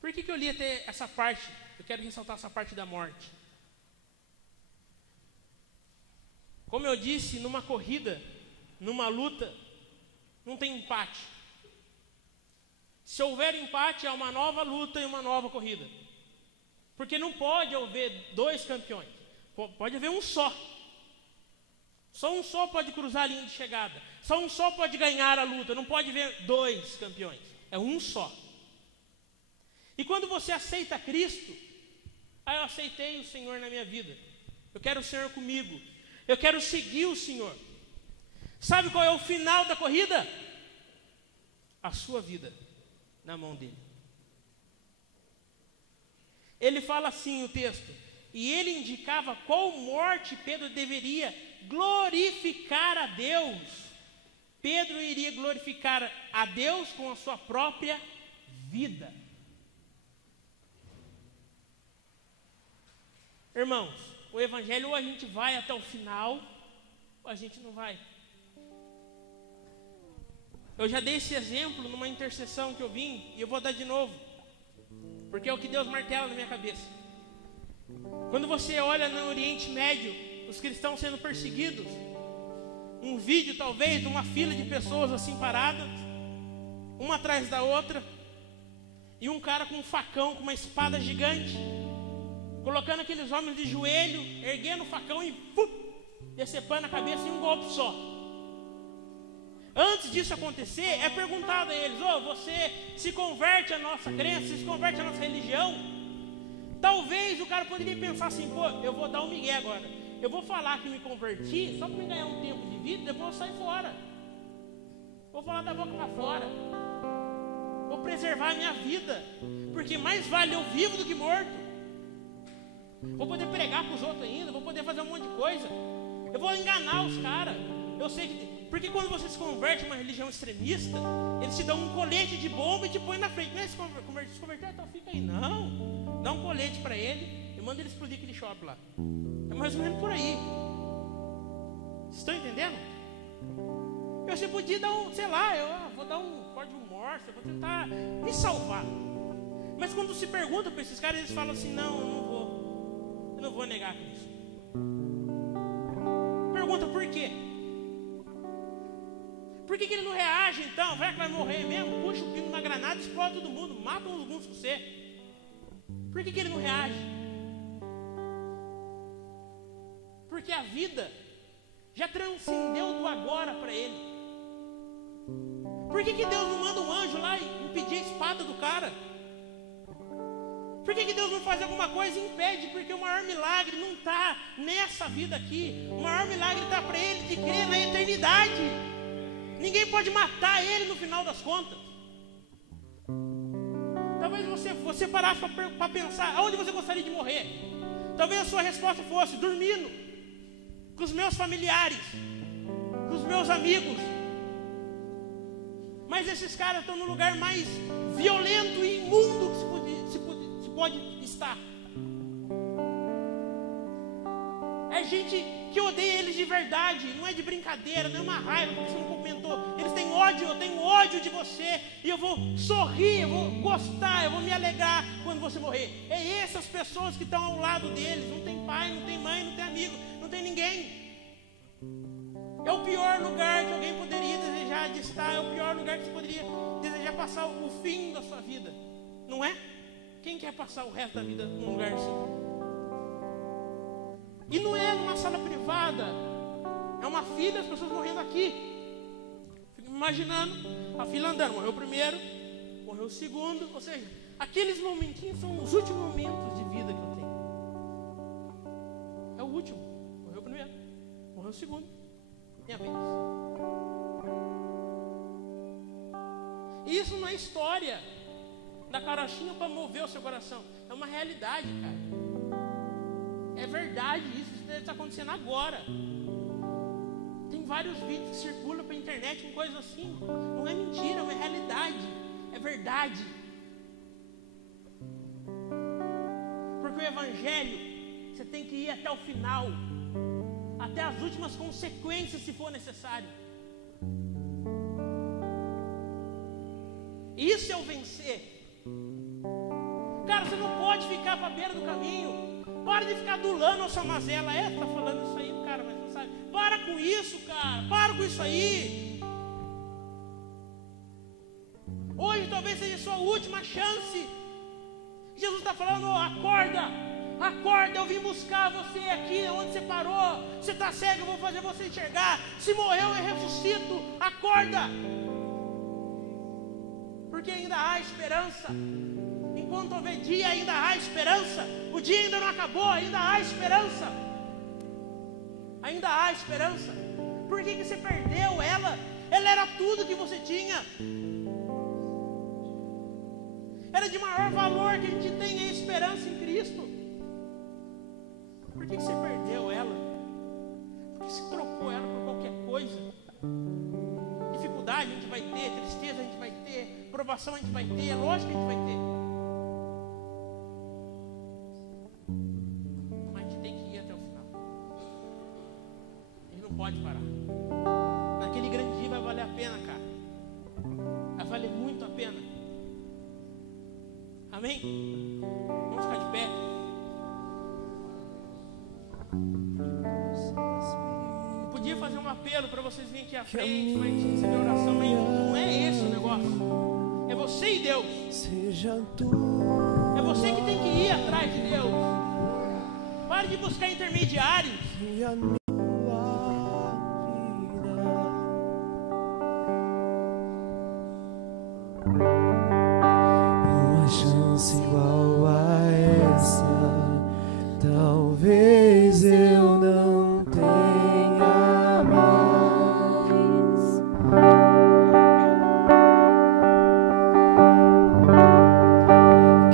Por que eu li até essa parte? Eu quero ressaltar essa parte da morte. Como eu disse, numa corrida, numa luta, não tem empate. Se houver empate, há uma nova luta e uma nova corrida. Porque não pode haver dois campeões. Pode haver um só. Só um só pode cruzar a linha de chegada. Só um só pode ganhar a luta. Não pode haver dois campeões. É um só. E quando você aceita Cristo, eu aceitei o Senhor na minha vida. Eu quero o Senhor comigo. Eu quero seguir o Senhor. Sabe qual é o final da corrida? A sua vida na mão dele. Ele fala assim o texto, e ele indicava qual morte Pedro deveria glorificar a Deus. Pedro iria glorificar a Deus com a sua própria vida. Irmãos, o evangelho ou a gente vai até o final, ou a gente não vai. Eu já dei esse exemplo numa intercessão que eu vim, e eu vou dar de novo, porque é o que Deus martela na minha cabeça. Quando você olha no Oriente Médio, os cristãos sendo perseguidos, um vídeo talvez de uma fila de pessoas assim paradas, uma atrás da outra, e um cara com um facão, com uma espada gigante, colocando aqueles homens de joelho, erguendo o facão e decepando a cabeça em um golpe só. Antes disso acontecer, é perguntado a eles, você se converte à nossa crença, se converte à nossa religião? Talvez o cara poderia pensar assim, eu vou dar um migué agora. Eu vou falar que me converti só para me ganhar um tempo de vida, depois eu saio fora. Vou falar da boca para fora. Vou preservar a minha vida, porque mais vale eu vivo do que morto. Vou poder pregar para os outros ainda, vou poder fazer um monte de coisa. Eu vou enganar os caras. Eu sei que... Porque quando você se converte a uma religião extremista, eles te dão um colete de bomba e te põem na frente. Não é se converter, então fica aí. Não. Dá um colete para ele e manda ele explodir aquele shopping lá. É mais ou menos por aí. Vocês estão entendendo? Você podia dar vou dar um código Morse, eu vou tentar me salvar. Mas quando se pergunta para esses caras, eles falam assim, não, eu não vou negar Cristo. Pergunta por quê? Por que ele não reage então? Vai que vai morrer mesmo? Puxa o pino numa granada, explode todo mundo, mata alguns com você. Por que ele não reage? Porque a vida já transcendeu do agora para ele. Por que Deus não manda um anjo lá e impedir a espada do cara? Por que Deus não faz alguma coisa e impede? Porque o maior milagre não está nessa vida aqui. O maior milagre está para ele de crer na eternidade. Ninguém pode matar ele no final das contas. Talvez você parasse para pensar, aonde você gostaria de morrer? Talvez a sua resposta fosse, dormindo, com os meus familiares, com os meus amigos, Mas esses caras estão no lugar mais violento e imundo que se pode estar. É gente que odeia eles de verdade, não é de brincadeira, não é uma raiva, porque você não comentou. Eles têm ódio, eu tenho ódio de você, e eu vou sorrir, eu vou gostar, eu vou me alegrar quando você morrer. É essas pessoas que estão ao lado deles. Não tem pai, não tem mãe, não tem amigo, não tem ninguém. É o pior lugar que alguém poderia desejar de estar, é o pior lugar que você poderia desejar passar o fim da sua vida, não é? Quem quer passar o resto da vida num lugar assim? E não é numa sala privada, é uma fila, as pessoas morrendo aqui. Fico imaginando a fila andando, morreu o primeiro, morreu o segundo, ou seja, aqueles momentinhos são os últimos momentos de vida que eu tenho. É o último, morreu o primeiro, morreu o segundo, minha vez. Isso não é história da carochinha para mover o seu coração, é uma realidade, cara. É verdade, isso deve estar acontecendo agora. Tem vários vídeos que circulam pela internet com coisas assim. Não é mentira, é uma realidade. É verdade. Porque o evangelho, você tem que ir até o final, até as últimas consequências, se for necessário. Isso é o vencer. Cara, você não pode ficar para a beira do caminho. Para de ficar adulando a sua mazela. Tá falando isso aí, cara, mas não sabe. Para com isso, cara. Para com isso aí. Hoje talvez seja a sua última chance. Jesus está falando, acorda. Acorda, eu vim buscar você aqui onde você parou. Você está cego, eu vou fazer você enxergar. Se morreu, eu ressuscito. Acorda. Porque ainda há esperança. Enquanto houver dia, ainda há esperança. O dia ainda não acabou, ainda há esperança. Ainda há esperança. Por que você perdeu ela? Ela era tudo que você tinha. Era de maior valor que a gente tem a esperança em Cristo. Por que você perdeu ela? Por que você trocou ela por qualquer coisa? Dificuldade a gente vai ter, tristeza a gente vai ter, provação a gente vai ter, lógico que a gente vai ter. Pode parar. Naquele grande dia vai valer a pena, cara. Vai valer muito a pena. Amém? Vamos ficar de pé. Eu podia fazer um apelo para vocês virem aqui à frente, mas a gente receber oração, mas não é esse o negócio. É você e Deus. É você que tem que ir atrás de Deus. Pare de buscar intermediários. Igual a essa, talvez eu não tenha mais.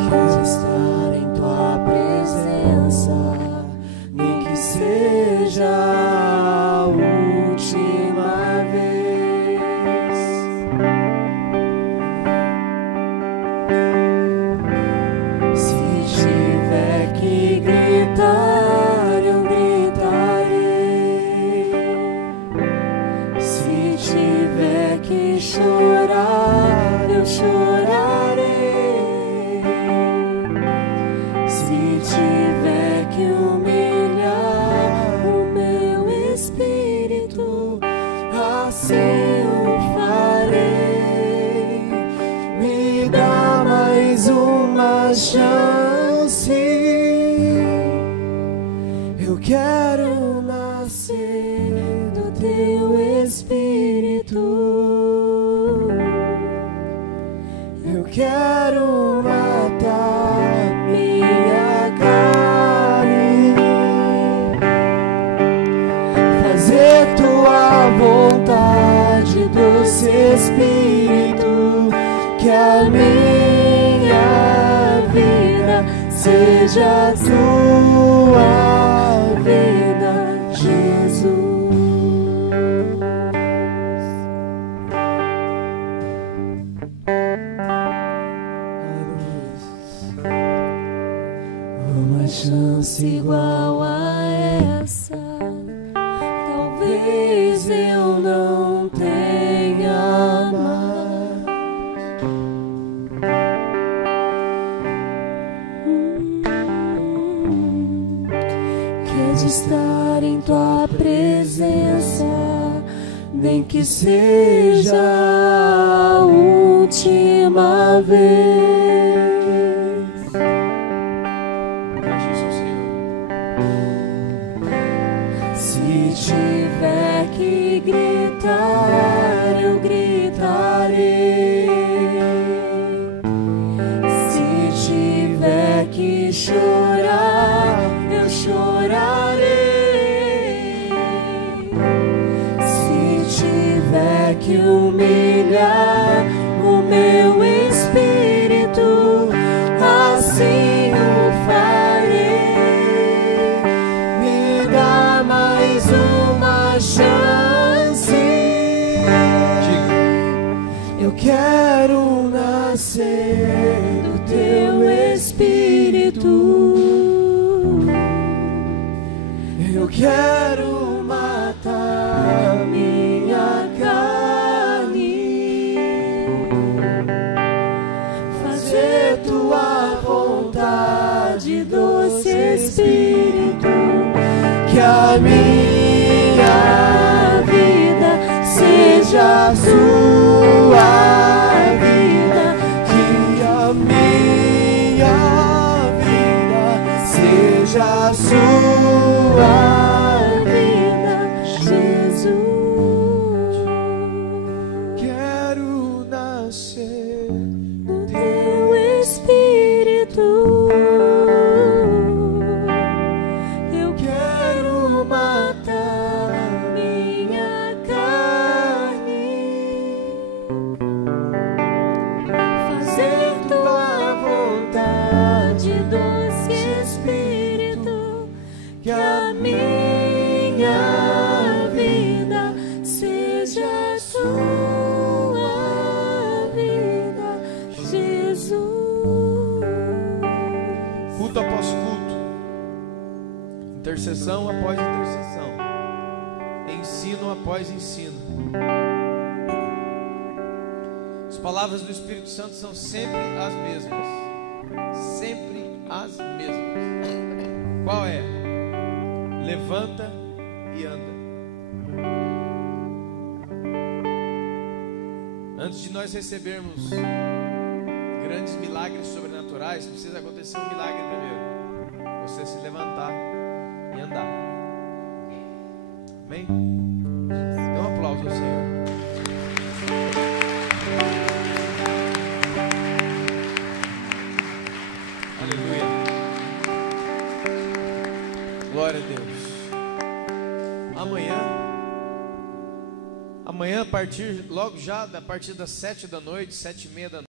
Quero estar em tua presença, nem que seja a última vez. Eu gritarei. Se tiver que chorar, eu chorarei. Se tiver que humilhar o meu espírito, assim eu farei. Me dá mais uma chance. Eu quero nascer do teu Espírito. Eu quero matar minha carne, fazer tua vontade, doce Espírito, que a minha vida seja tua vida, Jesus. uma chance igual a essa, talvez eu não tenha mais. Quer de estar em tua presença, nem que seja a última vez. Cante isso ao Senhor. Se tiver que gritar, eu gritarei. Se tiver que chorar, eu chorarei. Se tiver que humilhar o meu espírito, assim o farei. Me dá mais uma chance. Eu quero nascer do teu espírito. Eu quero matar minha carne, fazer tua vontade, doce Espírito. Que a minha vida seja a sua vida. Que a minha vida seja a sua vida, Jesus. Quero nascer do teu Espírito. Eu quero matar minha carne, fazer tua vontade, doce Espírito. Que a minha vida seja a sua vida, Jesus. culto após culto, intercessão após intercessão, ensino após ensino. As palavras do Espírito Santo são sempre as mesmas. Sempre as mesmas. Qual é? Levanta e anda. Antes de nós recebermos grandes milagres sobrenaturais, precisa acontecer um milagre primeiro. Você se levantar e andar. Amém? Dê um aplauso ao Senhor. Aleluia. Glória a Deus. Amanhã, a partir das 7 da noite, 7:30 da noite.